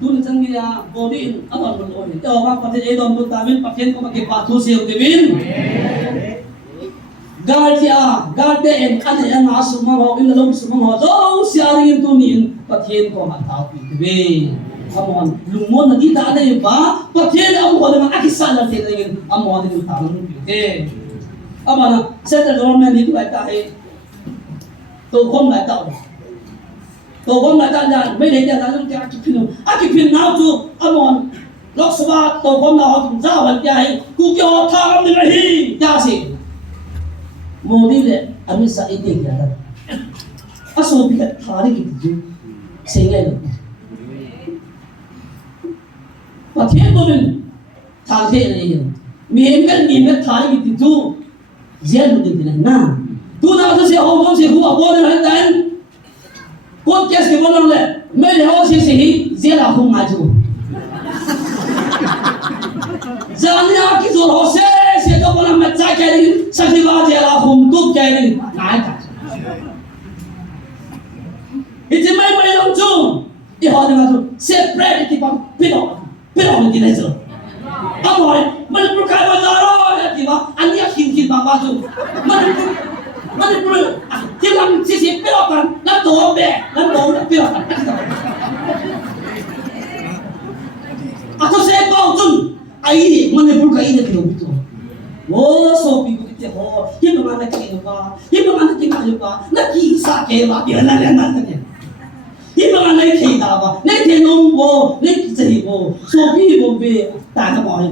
tu na chang ya body in aton lo ni to wa pa thien don tu ta min pa thien ko ma ke pa thu se ke bin Gardia, Garden, and an asuma in the long summa, those sharing to me, but here come a topic today. Come on, Lumon, the Dita, but here I'm going to Akisana telling a modern town today. Amana, set the government in like that, to come like that. To come like that, made it doesn't get to kill. I keep him now to Amon, Loxaba, to come out from Zawa, cook your town in the heat, that's it. Modi le ami sa ide kya aso bi thari ki ju sengai lo pathe bo bin thal the ne mi em thari ki ju zen lu din na tu na to se ho bo se hu abo ne dan ko kes ke bo le me le ho se hi zen la hu ma ju zania ki zo ho se ka bola ma cha ke ni sakhi ba je la hum tu ke ni nai ta iti mai long chu I ho na tu se pre ti pa pino ni ti le zo amoi man pu ka ba za ro ti ba ani a kin ba ba chu man pu ti lam si pino kan na to be na pino kan a to se ba chu ai man pu ka ina pino tu oh so pi ku ti ho hi ma na ki no pa hi ma na ki ma yo pa na ki sa ke ba dia na le na ne hi ma na ki da ba ne te no bo ne ki sei bo so pi bo be ta ka bo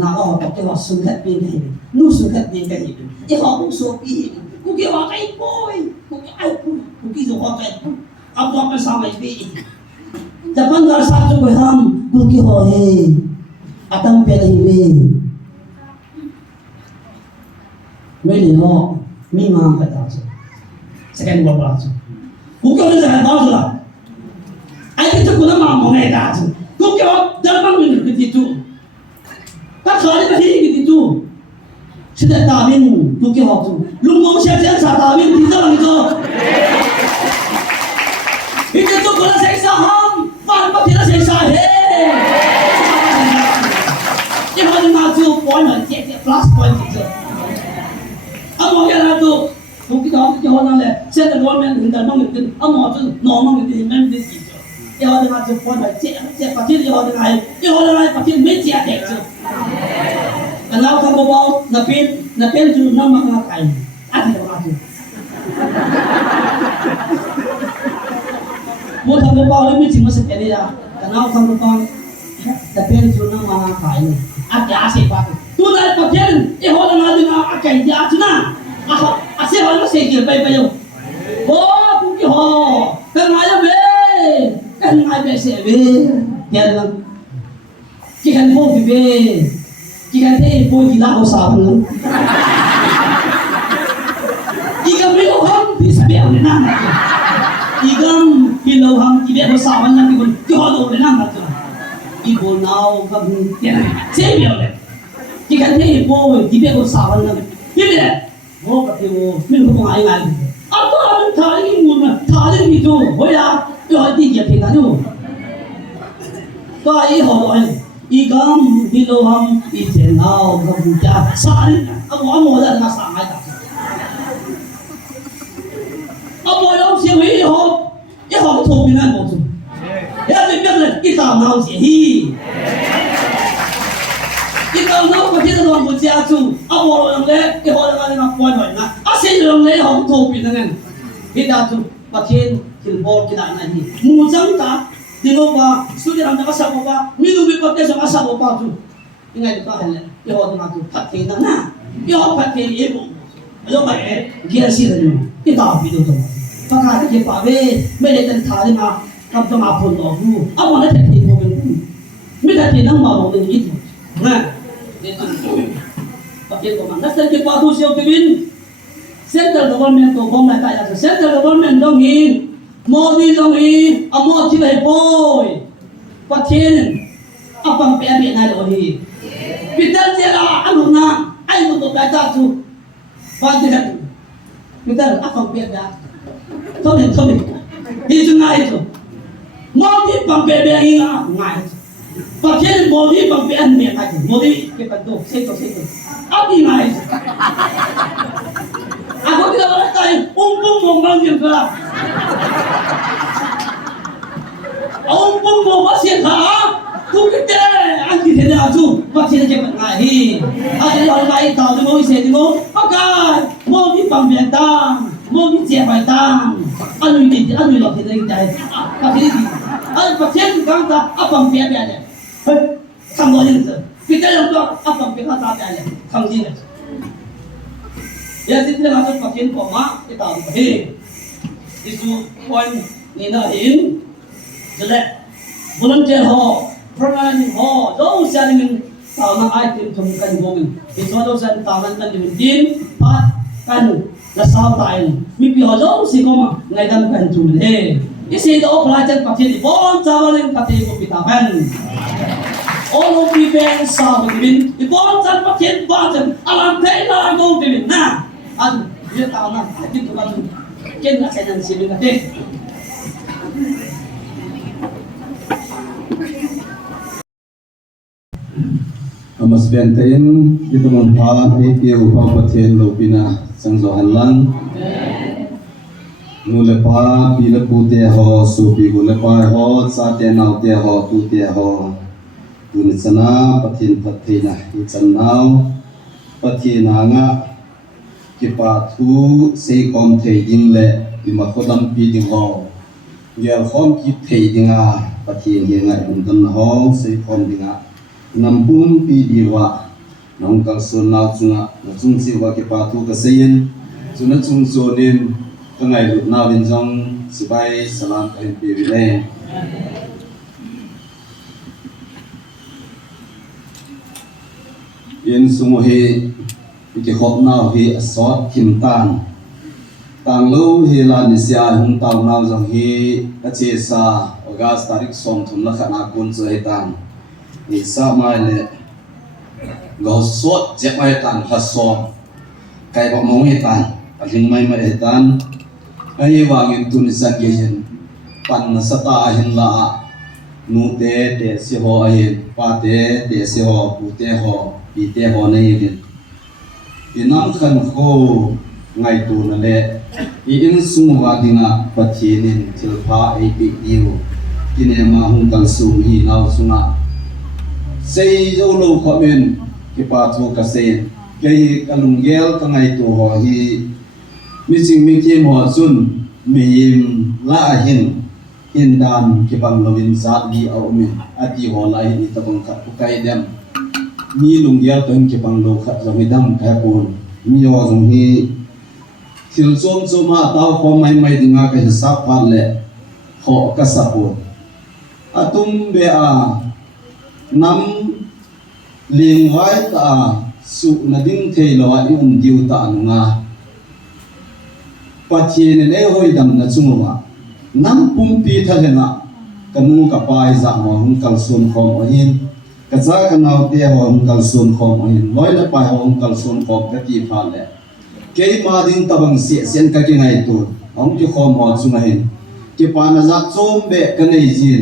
na o ta ke wa su khat pi ne nu su khat pi ka hi I ho bu so pi ku ki wa kai poi ku ki ai ku ki zo ho kai a bo ka sa mai pi Japan dar sa chu ko ham ku ki ho he atang pe la hi be mấy điều họ mi mang phải tạo ra second world war chứ cũng có cái gì đó rồi ai biết chắc cũng mà ngày đã chứ cũng có dân bằng mình cái gì chú các khởi cái gì chú sẽ để tạo nên cũng có học chú lúc ngồi xem sao tạo nên thì sao làm cho bây giờ chú có là sẽ sao không mà có thể là sẽ sao hết cái họ đi mà chú point là chết plus point chứ amo ya la to ku ki ho na le se the government in the no ni amo to no no ni men ni ki to ya ho na to point ba che pa ti ya ho na pa ti me ti a de to ana ka bo na pin tu na ma ka kai anh đâu anh mua thằng nó bao lấy mình chỉ mới sẽ đi ra cái nào thằng nó baoแต่เป็นส่วนน้ำมาขายเลยอาจจะอาศัยปากตัวนั้นประเทศอีหัวนั้นอะไรนะอาจจะอาจจะนะอาศัยหัวนั้นเสียเกี่ยวไปอยู่โอ้กูกี่หัวกันมาจะเว้กันมาไปเสียเว้เดี๋ยวนั้นกี่กันพวกกี่เว้กี่กันที่พวกกี่ล้านสามนั้นอีกไม่รู้ห้องที่เสียเลยนั่นอีกไม่รู้ห้องที่เบี้ยสามนั้นที่คนกี่หัวโดนเลยนั่นนะibu nau kan tiada saya biar jika dia ibu dia ko sawan na dia oh kati oh min ko ngai ngai apa an thali ngun na thali ni tu hoya yo di dia phina tu ka i ho ai i gam di lo ham i chen nau kam ja sari amo amo da na sa ngai ta amo yo sia wi ho i ho ko bin na mo tu ya thì biết là cái tàu nào chỉ hi cái tàu nào có thể là một gia chủ ông họ làm đấy cái họ làm là quan trọng na xin làm đấy họ cũng thô bị năng cái gia chủ bắt trên tiền bor cái đại này mua trắng ta đi đâu ba số tiền làm cho sao ba mi đâu biết bắt cái sao sao ba chủ cái này có hay là cái họ làm chủ phát tiền na cái họ phát tiền gì cũng rồi vậy kia xin là cái tàu bị đâu rồi phát cái cái bảo vệ mấy để tên thà đi màกับสมาคมต่อผู้เอามาได้แต่ทีโมเป็นผู้ไม่ได้ทีนั่งมาบอกเป็นยิ่งนะเดี๋ยวประเทศของมันนักเศรษฐกิจปาทูเชียวกินเซ็นเตอร์กัฟเวอร์เมนต์ตัวผมไม่ได้ยังเซ็นเตอร์กัฟเวอร์เมนต์ต้องมีโมดีต้องมีเอาโมที่ไหนโป้ยประเทศเอาฟังเปียเบียนายเลยพิจารณาอันนู้นนะไอ้หมดตัวไปจ้าจูฟังที่นั่นพิจารณาเอาฟังเปียจ้าเท่านี้ที่จะง่ายจูmodi pambebe inga ngai pakien modi pambe an me kai modi ke panto seto abi ngai ako kita wala kai umpung mong bang yin ka umpung mong ba sian ka tu kite an ki thena aju pakien ke ngai hi ai lo ngai ta de mo se de mo pakai modi pambe tang modi che bai tang anu lo ke dai dai pakien pakien kang ta apang pia pia le tham lo yin kita yang tu apang pia ta pia le tham jin le ya tin le ma pakien ko ma kita he isu point ni na hin jele volunteer ho programming ho do sa ning ta na ai tim thum kan go min isu do sa ta man tan din pat kan la sao tai mi pi ho do si ko ma ngai dam kan chu le isi do pelajar pakien di bon cawaling kate ko pitakan all of the ben sa bin di bon jan pakien bajan alam thela go din na an dia ta na atin to ban ken na sanan sibi kate Mas bentain itu manfaat itu upah pakien lopina sangzo halang nulepa bila pute ho supi nulepa ho sate nau te ho tu te ho tunisana pathin pathina ichanau pathina nga kipa thu sei kom thei ding le bima khodam pi ding ho gel khom ki thei dinga pathin ye ngai undan ho sei kom dinga nampum pi diwa nong kal sun nau chunga chung si wa kipa thu ka sein chuna chung zonin ngày lúc nào đến trong sự bay salam kalian pilih yên sung hi cái hộp nào hi sót kim tan tang lâu hi là nisia hung tàu nào rằng hi các chế sa ogas tarik som thum la khana kun chơi tan ni sa mai le gò sốt chép mai tan ha som cái bọc mông hi tan paling mai tan ai wangin tunisan yen pan sata hin la nu te si ho ai pa te si ho pu te ho pi te ho nei yin inam khan kho ngai tu na le i in sungwa dinga pathinin thilpha ai pi diu kine ma hung kal su hi nau sunga sei zo lo kho men ki pa thu ka se ke kalungel ka ngai tu ho hi มีสิ่งมีที่หัวซุนมียิมละหินดานที่บังลวินซาดีเอาเมอดีหัวไหลนี่ตะบังขัดไกเดมมีลุงเดียวตัวที่บังโลขัดจะไม่ดำแค่ปูนมีหัวตรงนี้ทิลส้มส้มมาเต้าพอไม่ดึงอาการสับพันเลยขอกระสับปูนอาตุมเบอนำเลี้ยงไว้ตาสุนัดิงเทลวะอิมดิวตานุงาปัจเจเนเอโฮยดำนัจุงวะน้ำปุ่มปีทะเลนะกันนูกับปลายจากหัวหุ่นกัลซุนของอหินกระจากกันเอาเตียหัวหุ่นกัลซุนของอหินร้อยละปลายหัวหุ่นกัลซุนของกะตีพาเลยเกี่ยมาดินตะบังเสียเส้นกะกิไงตัวของที่ขอมหัวจุงอหินที่ปานาจักโจมเบะกันในจีน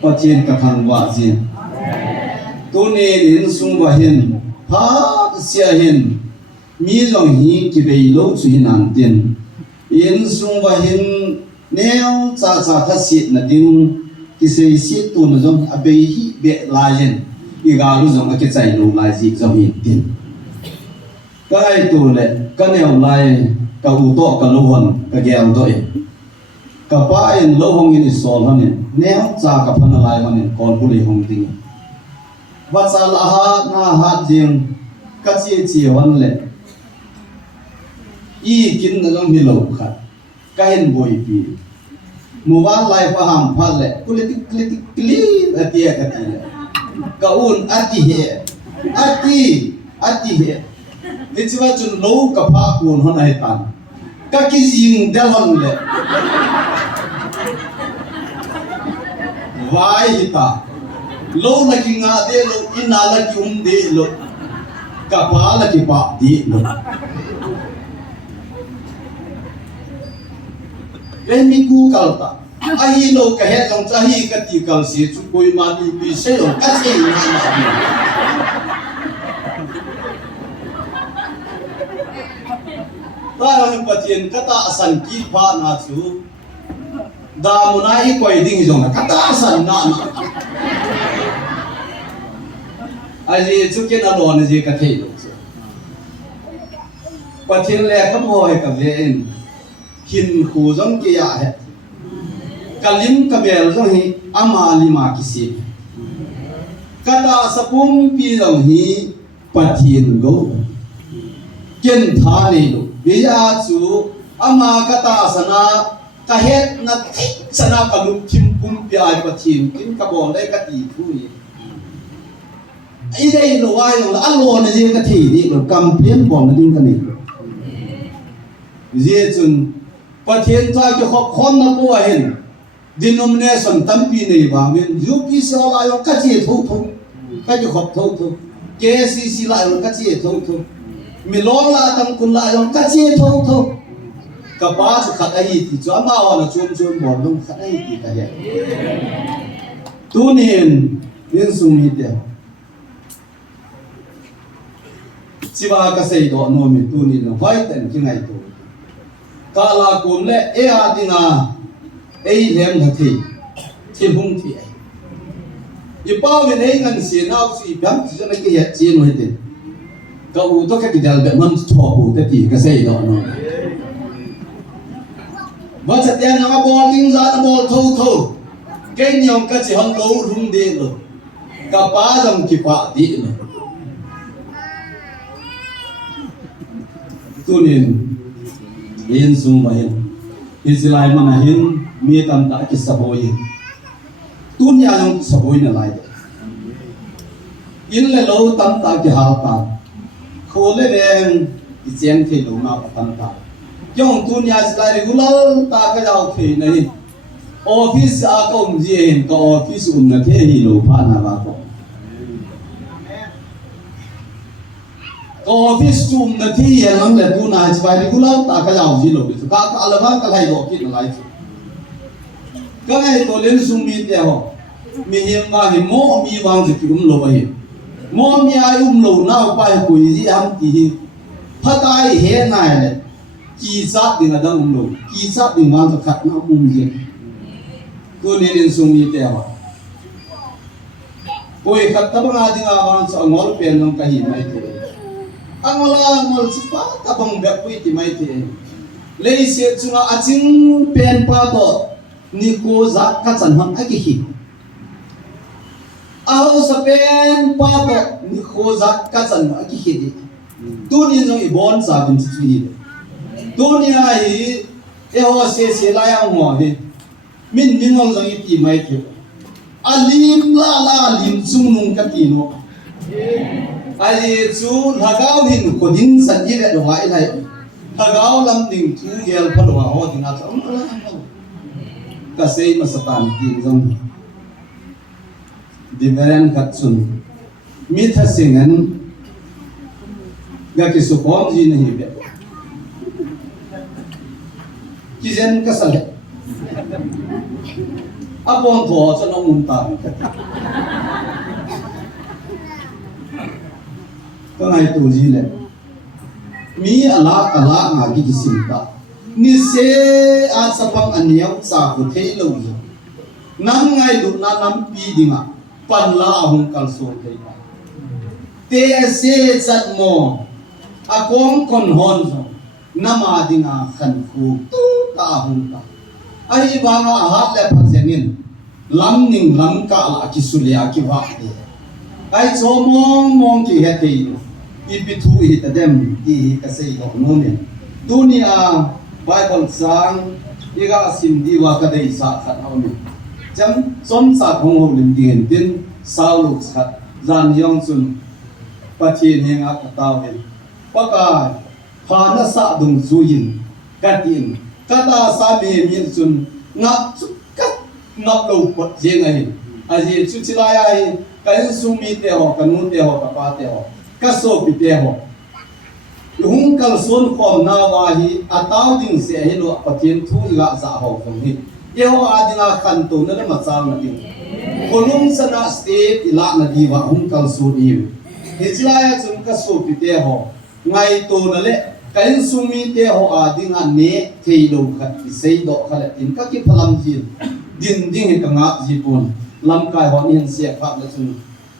ปัจเจนกะทังวะจีนตัวนี้ดินซุงวะหินพาเสียหินมีรองหินที่ไปโลจุยนันเตียนยินซุงวะหินแนวจ้าทัศน์นั่นดิงที่เสียสิตัวนั่นจงอเบหิเบลายินอีกาลุจงอเกจัยลูลายจิจงหินดินก็ไอตัวเล็กก็แนวลายกับอุโตกับโลหันกับแก้วตัวเองกับป้าเอ็นโลหงยินอิสโซลฮันเนี่ยแนวจ้ากับพันลายมันเนี่ยก่อนผู้เลี้ยงดิ้งวัดสาลาหาหน้าหาดิงกัจเจียวันเล็กอีกินนั่นต้องมีโลขัดก็เห็นบ่อยปีเมื่อวานไล่พะหามพันเลยกุลิติกลิติกลีอติยะกติเลยก็อุ่นอติเหอติเหนี่จะว่าจนโลกับพากูนหัวไหนตันก็กิจิงเดลฮันเลยวายฮิตาโลนักงาเดโลอินาลักเดโลกับพาลักปะเดโลเอ็มมีกูกัลตาอาฮีโลกะเฮจงจาฮีกะติกัลเสียจุกุยมานีปีเซลกัสเองนะตาเราปะเทียนกะตาสันกีพานาจูดามุนาอีกวยดิ้งจงกะตาสันนาอาจีจุกินอโลนจีกะเทโลปะเทียนแลกะโมให้กับเลนหินคูจงกิยาเหกะลิมกะเบลจงฮีอามาลิมากิสิกะตาสะปุมปีจงฮีปะเทียนโลเกินทานีโลเบียจูอามากะตาสนากะเฮ็ดนะทิสนากะลุคิมปุมปีไอปะเทียนกินกะบ่ได้กะตีทุยอีได้โลวายโลอะโลนะจีกะทีนี่โลกัมเพียนบ่นะดิงกะนี่เจจุนปะเทียนใจจะขอบคนนับว่าเห็น denomination ตั้มปีในบางเว้นยูพีซีลายก็จีทุกก็จะขอบทุก KCC ลายก็จีทุกมีล้อลาตั้งคุณลายก็จีทุกกับป้าจะขัดไอ้ที่จะมาวันชวนบอกต้องขัดไอ้ที่กันเนี่ยตัวนี้เรียนสูงนิดเดียวชีวากเกษตรโนมิตัวนี้ไว้แต่ที่ไหนตัวกาลากุมเล่เออาดินาเอเลี้ยงทัทีที่หุ่งที่ไออีป้าเป็นเองนั่นเสียน้าสีแบบจะไม่เกี่ยจีนไม่ได้ก็อุตส่าห์กิจการแบบมันชอบอุตส่าห์ที่เกษตรโนว่าจะเตียนน้ำบอลลิงซ่าน้ำบอลทูเก่งยองก็จะหันโลรุ่งเดียวกับป้าจังกี่ป้าดีเลยตัวนี้เห็นสูงไปอิสลามมันเห็นมีตำตาคิดสบายตุนยายังสบายนั่นแหละอินเลโลตำตาคิดหาตาโคเลเองอิเจนที่ลูกน้าตำตาย่องตุนยาสลายกุลตาก็จะเอาที่นี่ออฟฟิศอาคมจีเห็นก็ออฟฟิศอุณนเทหิโลพานาบาโกออฟฟิศจุ่มนาทีอย่างนั้นแหละดูนายสบายดีกูเล่าตากระยาวที่หลบอยู่ก็อะไรบ้างก็ให้บอกกินอะไรก็ไอ้ตัวเล่นซุ่มมีเดียวมีเหี้ยมาเห็นโมมีวางสิกิมโลไปโมมีอายุมโลน่าไปคุยที่อันที่พัดไอเห็นนายเลยกีซัดดิ่งดังโลกีซัดดิ่งวางจะขัดน้ำมุมเย็นตัวเล่นซุ่มมีเดียวคุยขัดตะบังอาดิ่งวางจะงอลเปลี่ยนลงกระหินไม่ถูกang wala mo sipa tabang gapoy ti may ti lấy xe chúng ta chính pen pa to ni cô giá các sản phẩm ai cái gì áo sa pen pa to ni cô giá các sản phẩm ai cái gì tu ni nói ibon sa bin chi tu ni ai eo xe lại ang ngồi đi min ngon rằng ít mai kêu alim la lim chung nung cái gì nó ai chú hagao hin ko din san ye do mai lai hagao lam ding thu gel phan wa ho ding a cham ka sei ma satan tin jong diveren kat sun mi tha singan ga ki su pom ji nahi be ki zen ka sal apon tho cho nó mun ta cái này tu gì này mi ala ngã cái gì ta ni se a sapang aniam sa ko thei lo ji nam ngai lu na nam pi dinga pan la hung kal so thei ta te se chat mo a kong kon hon so nama dinga khan khu tu ta hung ta ai ba nga hat le phan sengin lam ning lam ka la ki sulia ki wa ai cho mong ki he thei ipi thu hi ta dem i ka sei do no ne dunia bible sang iga sim di wa ka dei sa khat haw ni cham som sa khong ho lim din tin sau lu khat zan yong sun pathin heng a ka taw hen paka pha na sa dung zu yin ka tin ka ta sa me mi sun ngap chu kat ngap lo pot je ngai a ji chu chi lai ai ka su mi te ho ka nu te ho ka pa te ho ka so pi te ho hung kal son khom na wa hi ataw ding se hi lo pathian thu ga za ho khom hi ye ho adinga khan to na ma chaw na ding kolum sana state ila na di wa hung kal so ni hijlaya chum ka so pi te ho ngai to na le kain sumi te ho adinga ne thei lo khat pi sei do khala tin ka ki phalam ji din ding hi ka nga ji pon lam kai ho ni se phap la chum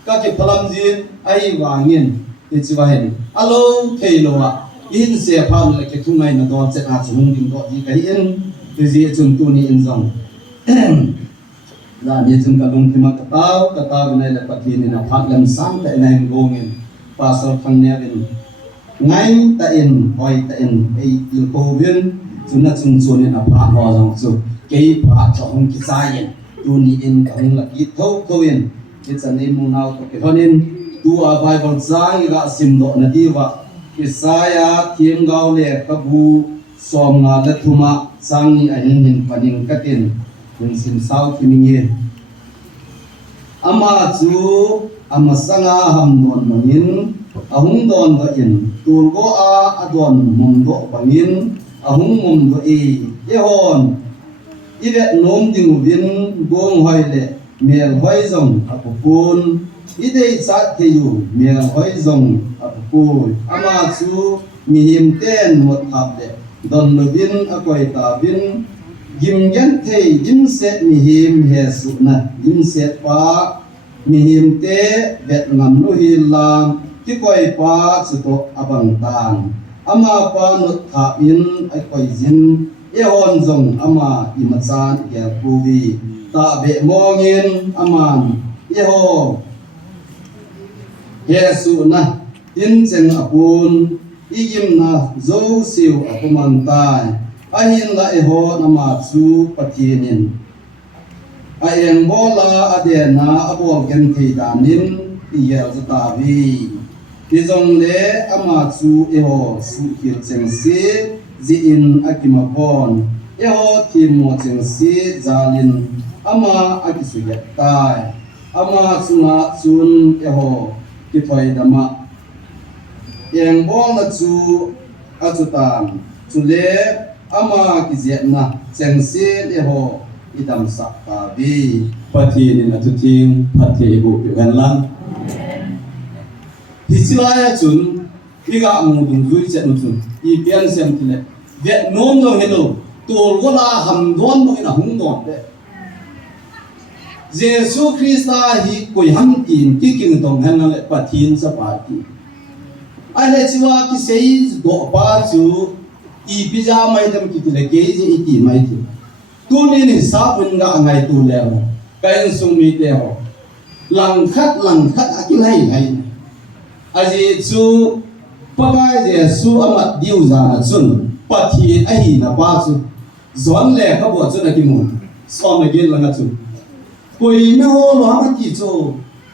ka ki phalam ji ai wa ngin Ichiwahen alo theiloa in se pham le ke thungai na do che a chung ding do ji kai in te ji chung tu ni in zong la ni chung ka long thima ka taw nai le pathi ni na phat lam sam ta nai ngongin pasal phang ne bin ngai ta in hoi ta in ei il ko bin chuna chung chun ni na pha ho zong chu ke pha chong ki sa yin tu ni in ka hung la ki tho in it's a name now to ke honin tu a bible sang ga sim do na diwa Isaya thiam gau le ka bu som nga la thuma sang ni ahin hin paning katin hin sim sau kiminge ama chu ama sanga ham don mangin ahung don ga in tur go a adon mum do bangin ahung mum do e hon ibe nom ding bin gong hoi le mel hoi zong apupun idei chat theyu mel hoi zong apupui ama chu mi him ten mot thap de don lo bin akoi ta bin gim yan thei gim set mi him he su na gim set pa mi him te bet ngam nu hi lam ki koi pa chu to abang tan ama pa nu tha in ai koi jin e hon zong ama imachan ya puwi ta be mongin aman e ho Yesu na in cheng apun igim na zo siu apuman tai ahin la e ho na ma chu pathinin a eng bola ade na abol gen thei danin yel ta vi ki zong le ama chu e ho su hil cheng si ji in akima pon e ho thim mo cheng si zalin ama akisu yat tai ama chunga chun e ho ki thoi dama eng bol na chu achutan chule ama ki zetna chengse e ho idam sak ta bi pathin in atuting pathe bu gan lang hisilaya chun iga mu dung zui chet nu chun I pian sem tile vet nom no hello tol gola ham don mo ina hung don de Jesus Christa hi koi ham tin ki king tong han le pathin sa pa ti ai le chiwa ki sei do pa chu i pizza mai tam ki le ke je i ti mai ti tu ni sa pun ga ngai tu le kai sung mi te ho lang khat akil hai aji chu pakai je su amat diu za na chun pathi a hi na pa chu zon le ka bo chu na ki mu som na gen langa chu koi na ho lo ma ki chu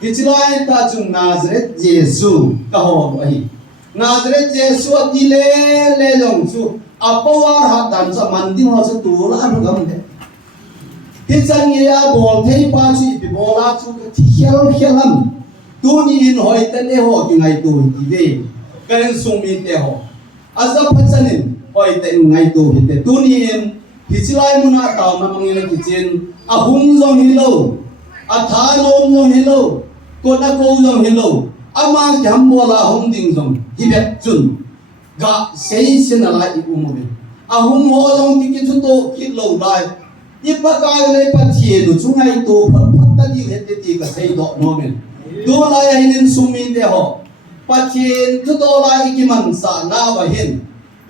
Hicilai ta chung Nazareth Jesu ka ho ai Nazareth Jesu ti le long chu apawar ha dan cha manding ho chu tu la an gam de Hichang ya bol thei pa chu bi bola chu ka thiel helam tu ni in hoi ta ne ho ki ngai tu ti ve kan sung mi te ho azap phachanin hoi ta ngai tu hi te tu ni in Hicilai muna ta ma mangila ki chen a hung zong hi lo a tha lom zong hi lo cô đã câu dòng hello ama jam bola hong ding dong hibet chun ga sei sin ala I umobe a hong ho dong ti ki to ki lo lai ipa ka le pa thie lu chungai to phat phat ta di het ti ka sei do no men do lai hin sumi de ho pa thien tu do lai ki man sa na ba hin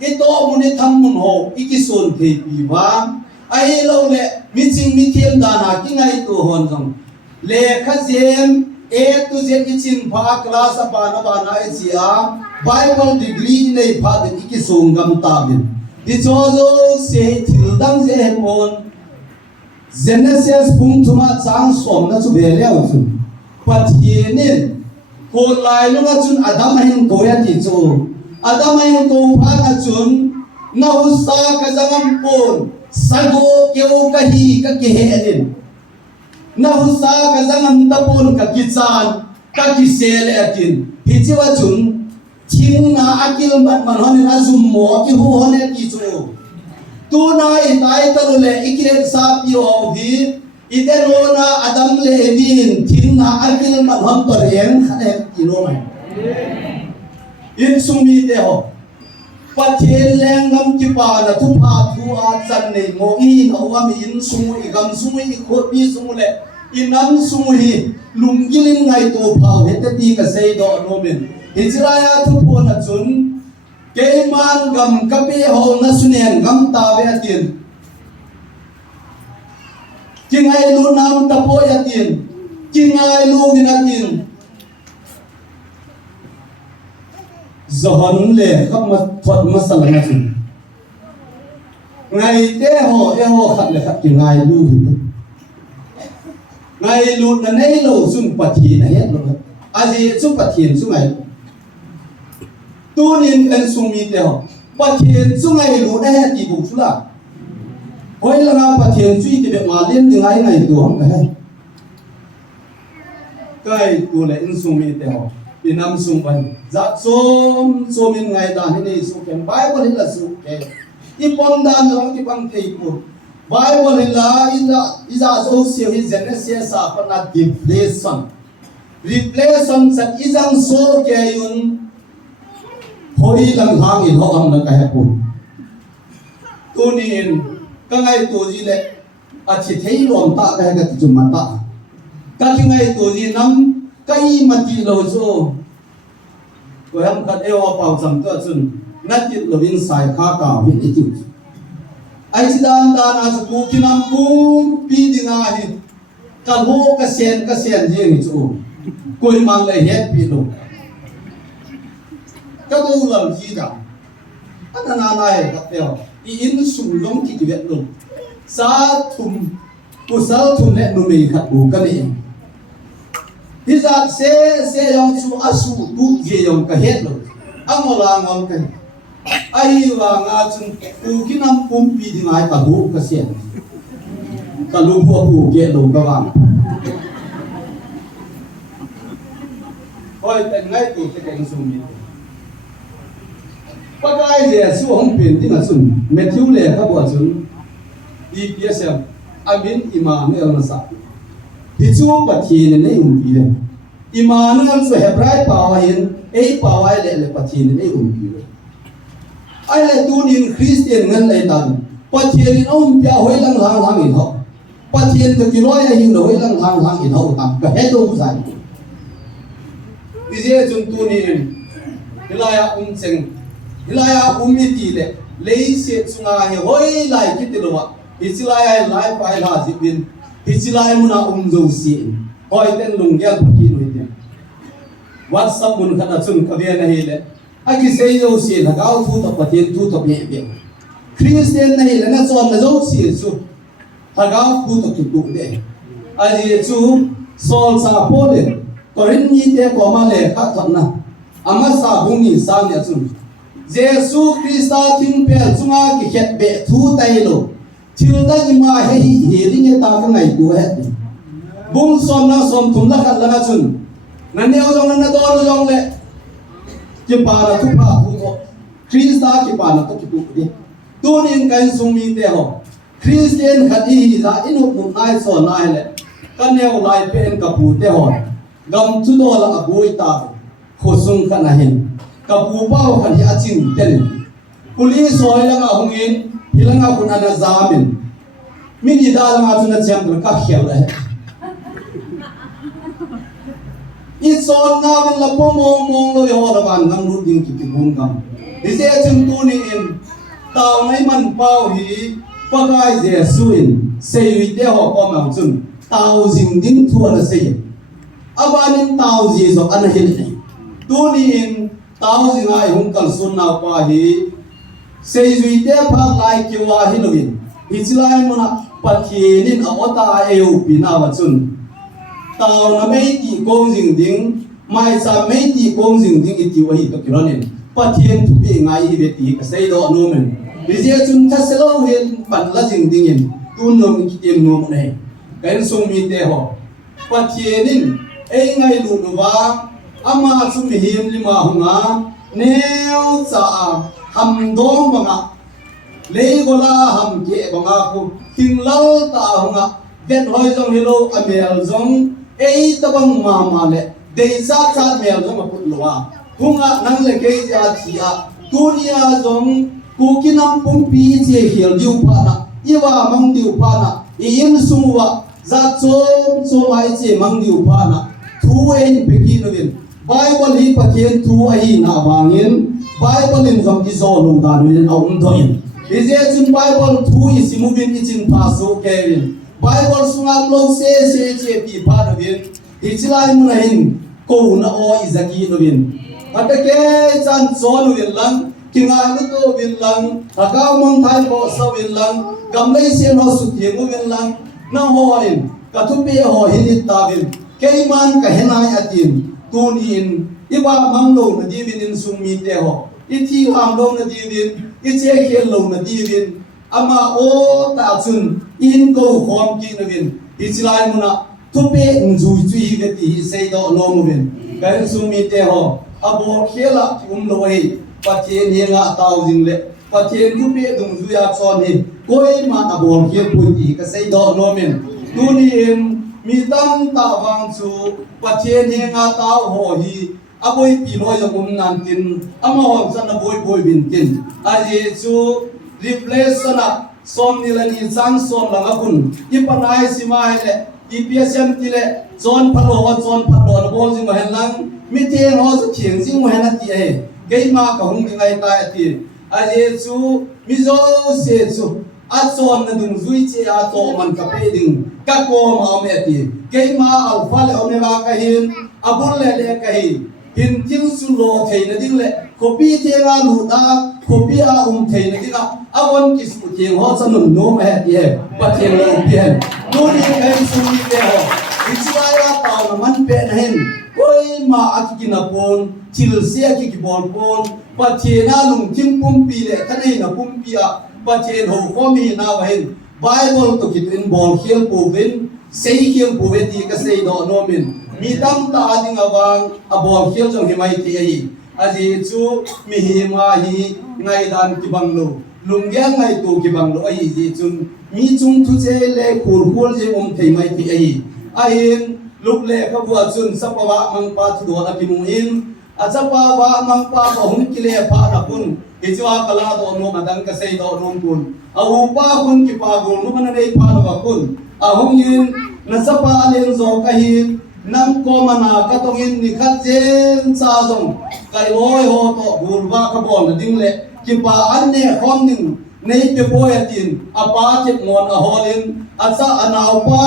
I to mun ni tham mun ho I ki son the pi wa ai lo le mi ching mi thiem da na ki ngai to hon dong le kha jem A to Z ichin pha class apana bana chia Bible degree nei pha de ki sungam ta bin di chozo se thil dang je mon Genesis pung thuma chang som na chu be leo chu pathienin ko lai lu na chun adam hin ko ya ti chu adam hin ko pha na chun na usa ka jangam pon sago keu ka hi ka ke he na husa ka zangam tapon ka kichan ka kisele atin hichiwa chun thing na akil man hone na zummo ki hu hone ki chu tu na itai talule ikire sa pio hi ideno na adam le bin thing na akil man hon to reng khane ki no mai in sumi te ho pathen lengam ki pa na thu pha thu a chan nei mo I no wa mi in sumu I gam sumu I khot bi sumu le inam sumu hi lungilin ngai to phau hete ti ka sei do no min Israel thu pho na chun ke man gam ka pe ho na sunen gam ta ve atin kingai lu nam ta po yatin kingai lu din atin Zohon le khap ma thot ma sal na chu ngai te ho e ho khat le khat ki ngai lu ngai lu na nei lo sun pathi na het lo aji chu pathin chu ngai tu nin kan sumi te ho pathin chu ngai lu na het ti bu chu la hoi la nga pathin chu ti be ma len ti ngai ngai tu hom ka kai tu le in sumi te ho inam sung ban za som in ngai da ni su kem Bible la su ke ipom dan long ki pang te pu Bible la iza so se hi Genesis sa pa na replacement sa izang so ke yun hoi lang hang in ho am na ka pu tunin ka ngai tu ji le a chi thei lom ta ka ga ti chum ma ta ka ki ngai tu ji nam kai mati lo so ko ham khat eo pau sam to chun natit lo in sai kha ka hin ti ai sidan dan as ku kinam ku pi dinga hi ka ho ka sen je ni chu koi mang le het pi lo ka do lam ji da ana na na he ka teo I in sum long ki ki vet lo sa thum ku sal thum le nu me khat bu ka ni Hizat se yong chu asu tu je yong ka het lo amola ngom ka ai wa nga chung u kinam pum pi di ngai ka bu ka sen ka lu pu pu ge lo ka wang hoi ta ngai tu te keng sum mi pa kai je su hong pin ti na chun Matthew le ka bo chun EPSM amin Emmanuel na sa hi chu pathi ne nei pi le Emmanuel so Hebrai pawain ei pawai le pathi ne nei pi le ai le tunin Christian ngan le tan pathian in pia hoi lang lang in ho pathian to ki loi hi lo hoi lang lang in ho tam ka he do sai ije chun tunin hilaya cheng hilaya mi ti le lấy sẽ chung ai hoi lại cái tiền lo hi chỉ lại lại phải là gì bin hi chỉ lại muốn dầu xị hoi tên lùng gel kia nuôi tiền WhatsApp muốn khát chung cái việc này le ai cái say dầu xị là cao thu tập bát thiên thu tập nhẹ nhẹ Christian này là nó chọn là dầu xị su là cao thu tập tụ đấy ai chú Saul sa po le Korin ni te ko ma le kha thon na ama sa bung ni sa ne chu Jesus Christa thing pe chunga ki khet be thu tai lo thil da ni ma he hi ri ne ta ka ngai ku he bung som na som thum la khat la na chun na neo jong na do jong le ki pa la thu pa thu ko Christa ki pa la to ki pu di tu nin kan sung mi te ho Christian khat hi za inu nu nai so nai le kan neo lai pen ka pu te ho gam chu do la abui ta khosung kana hin ka pu pao kan ya chin ten police soi la nga hungin hilanga kun ana zamin mini da la nga chuna cham ka khel la I son na bin la po mong lo yo la ban ngam lu ding ki ki bum gam ni se chung tu ni in taw nai man pao hi pa kai jesu in sei wi te ho ko ma chun taw jing ding thu la sei abanin taw ji zo an hil nei tu ni in taw jing ai hung kal sun na pa hi sei wi te pha lai ki wa hi lovin hi chilai mona pathinin a ota eu pina wa chun tao na mấy tỷ công dình tiếng mai sa mấy tỷ công dình tiếng ít tiêu hi to kilo nên pathian thu bị ngay về tỷ cái xây đó nôm mình bây giờ chúng ta sẽ lâu hơn bản là dình tiếng in tu nôm cái tiền nôm này cái sung mi te ho pathian in ai ngay lu lu wa ama chúng mi hiểm lima hunga neo sa ham dong banga lấy gola ham ke banga ko ting lau ta hunga vet hoi jong hello amel jong ei tabang ma le dei sa cha mel jong aput lowa hunga nang le ke ja thia tunia jong ku kinam pum pi che hil diu pa na iwa mang diu pa na in sungwa za chom ai che mang diu pa na thu en pe ki no din bible hi pathian thu ai na wangin bible in jong ki zo lu da ni aum do in ije chun bible thu i simubin i chin pa so kevin Bible sungam lo se che pi pa no bin ichilai mun hin ko na o izaki no bin atake chan so no bin lang kinga no to bin lang akaw mong thai ko so bin lang gamlei se no su thi mo bin lang na ho in ka thu pe ho hin ta bin kei man ka henai atin tun in iba mang lo na di bin in sung mi te ho ithi ham lo na di bin iche khel lo na di bin ama o ta chun in ko khom ki na bin ichilai muna thupe nju chui ve ti sei do lo mu bin kan su mi te ho abo khela lo hi pathian hi nga taw jing le pathian thupe dung ju ya chon hi koi ma abo khel pu ti ka sei do lo min tu ni in mi tam ta wang chu pathian hi nga taw ho hi aboi pi lo ya nan tin ama ho san boi bin tin a ji chu replace sana som nilani sang som langa kun ipanai simai le ipsm tile chon phalo na bol jing hen lang mi te ho chu thieng jing mo hen ti e gei ma ka hung ngai ta ti a je chu mi zo se chu a chon na dung zui che a to man ka pe ding ka ko ma me ti gei ma alpha le omega ka hin abul le ka hin hin ting su lo thei na ding le copy te ga lu da copy a thei na ding a won ki su thieng ho chanun no ma he ti pa thieng lo pian tu ni kai su ni te ho ichaya ta na man pe na hen koi ma akina pon chil se ki bol pon pa thiena lung tim pum pi le thanai na pum pi a pa thien ho ko mi na wa hen bible to ki tin bol khel pu bin sei khel pu ve ti ka sei do no min mi tam ta ding awang abol khel jong hi mai ti ai aji chu mi hi ma hi ngai dan ki bang lo lungyang ngai tu ki bang lo ai ji chun mi chung thu che le khur khul je thei mai ti ai a hin luk le ka bua chun sapawa mang pa thu do na ki mu in a chapa wa mang pa ko hum ki le pa na kun ki chwa kala do no ma dang ka sei do no kun a u pa kun ki pa go no man nei pa na kun a hum yin na sapa alen zo ka hin nam ko mana ka tong in ni khat jen cha jong kai loi ho to bul wa ka bon na ding le ki pa an ne khom ning nei pe boy atin apa che ngon a holin acha anaw pa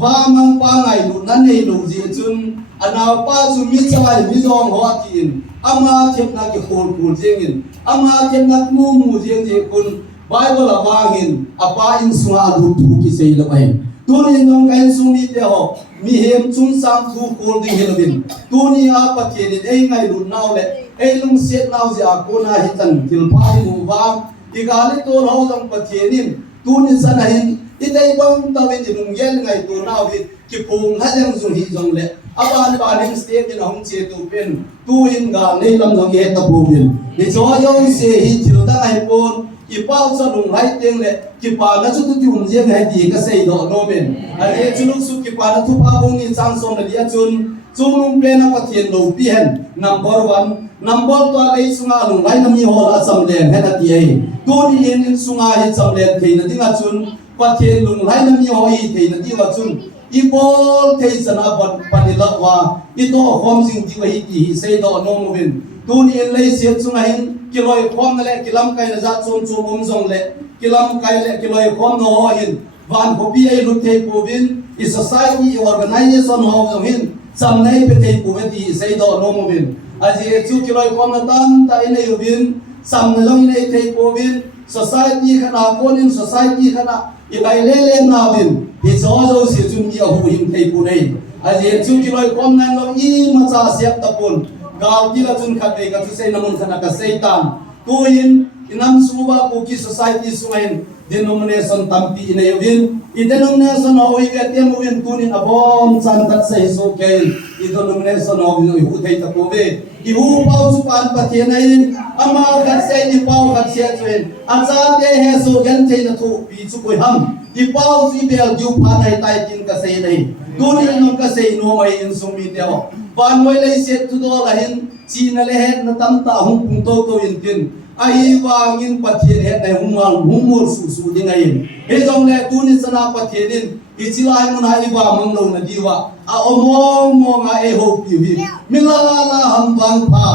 wa mang pa ngai lu nan nei lu ji chun anaw pa chu mi chai mi zong ho atin ama thep na ki khol khol jengin ama thep na mu jeng je kun Bible awangin apa in sunga du tu ki sei lo ai tuni nong kain sumi te ho mi hem chung sam thu khol ding helwin tuni a pathin ei ngai lu naw le ei lung set naw ja ko na hi tan til phai mu wa igale to lo jong pathin tuni sanahin itay bang tawin inung yel ngai tu naw hi ki pung ha jang zu hi jong le aban baning state in hong che tu pen tu in ga nei lam jong ye ta bu bin ni zo yong se hi til da ai pon ki pau sa lung lai teng le ki pa na chu tu um je ngai ti ka sei do no ben a le chu lu su ki pa na thu pa bong ni chang som le dia chun chung pen na pathian lo pi hen number 1 number 2 le sunga lung lai na mi hol a sam le he na ti ai tu ni in sunga hi cham le thei na tinga chun pathian lung lai na mi ho hi thei na ti wa chun i bol thei sana ban panila wa i to khom jing ti wa hi ti sei do no mo ben tu ni in le se chunga hin kiloi khom na le kilam kai na za chom chom um jong le kilam kai le kiloi khom no ho hin van ko bi ai lu thei po bin i society organization ho jong hin sam nei pe thei po ti sei do no mo bin a ji chu kiloi khom na tam ta i nei bin sam na jong nei thei po bin society khana kon in society khana i lai le le na bin hi zo zo si chun mi a hu him thei po nei a ji chu kiloi khom na lo i ma cha siap ta pun gal ti la chun khat ei ka chu sei namun khana ka sei tan tu in inam suba ko ki society suain denomination tampi ina yovin I denomination ho I ga tem win tunin abom chan tat sei so ke I denomination ho I hu thei ta ko ve I hu pau su pan pathian ai ama khat sei ni pau khat sia chuin acha te he so gan thei na thu pi chu koi ham I pau si bel ju pha nai tai tin ka sei nei tunin nom ka sei no mai in sum mi te ho ban moi le set tu do la hin chi na le het na tam ta hung pung to to in tin ai wangin pathian het nei humal humul su su ding ai he jong le tunin sana pathian in I chilai mun hai wa mang lo na diwa a omong mo nga e ho pi hi mila la ham wang pha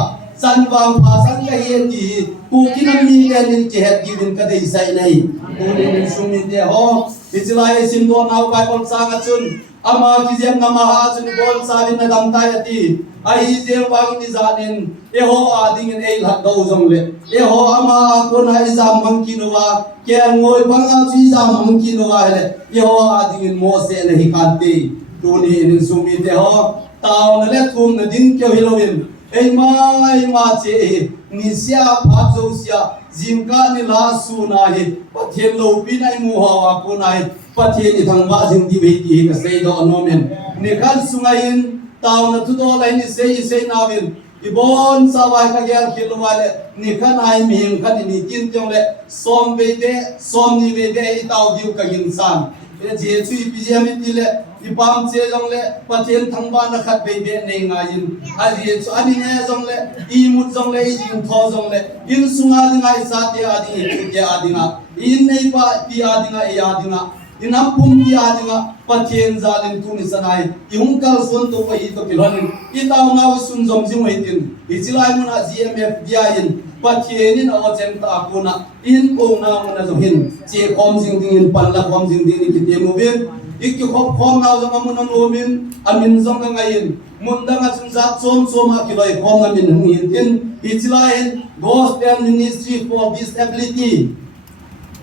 san ka ye ti ku kinam mi le nin ke het gi bin ka dei sai nei tunin sumi te ho I chilai sim do nau kai pon sa nga chun ama ki jem na ma ha chun bol sa bin na dam tai ati ai jem wang ni zanin e ho a ding in e la do jong le e ho ama ko na I zam mang ki no wa ke ngoi bang a chi zam mang ki no wa le e ho a ding in mo se le hi kan ti tu ni in sumi te ho taw na le thum na ding ke hi lo win e ma che ni sia pha zo sia jingka ni la su na hi pathian lo pi nai mu ha wa ko nai pathian I thang wa jing di be ti ka sei do no men ni khan sungain taw na tu do lai ni sei na win I bon sa wai ka gel khil wa le ni khan ai mi him khan ni tin jong le som ni be be I taw diu ka gin san e je chui pi je mi ti le I pam che jong le pathian thang ba na khat be be nei nga yin a je chu ani ne jong le I mut jong le I jing tho jong le in sunga dinga I sa te adi I ke adinga in nei pa ti adinga I adinga inam pum ti adinga pathian zalin tu ni sanai I hungkal son to pa I to kilon I taw na sun jom jing wai tin I chilai mun a GMF dia in pathian in a chem ta akuna in ko na mun a hin che khom jing ding in pan la khom jing ding ki te mo ben ikki khom na jong mun no min amin jong nga in mun da nga chung za chom chom a ki loi khom na min hin tin I chilai in gospel ministry for disability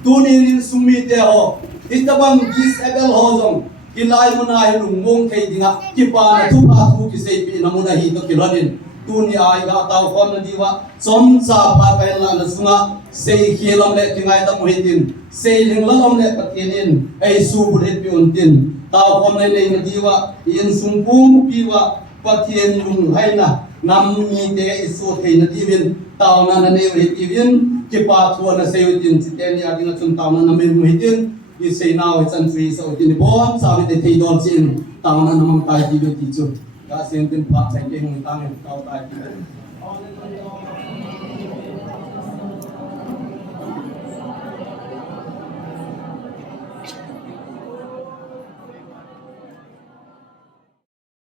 tunin sumi te ho itabang disable ho jong ilai muna hi lung mong thei dinga ki pa na thu pa thu ki sei pi na muna hi to kilonin tuni ai ga taw khom na diwa som sa pa kai la na sunga sei khielam le tingai da muhitin sei ling la lom le patinin ai su buret pi untin taw khom le le na diwa in sumpum piwa patien lung haina nam mi te isu thei na diwin taw na ne ri tiwin ki pa thu na sei utin chiteni adinga chun taw na me muhitin I say now it's untrue so in the bomb sabi de thei don chin taw na namang tai ti ti chu ka sen tin pa chai ke hung tang kau tai ti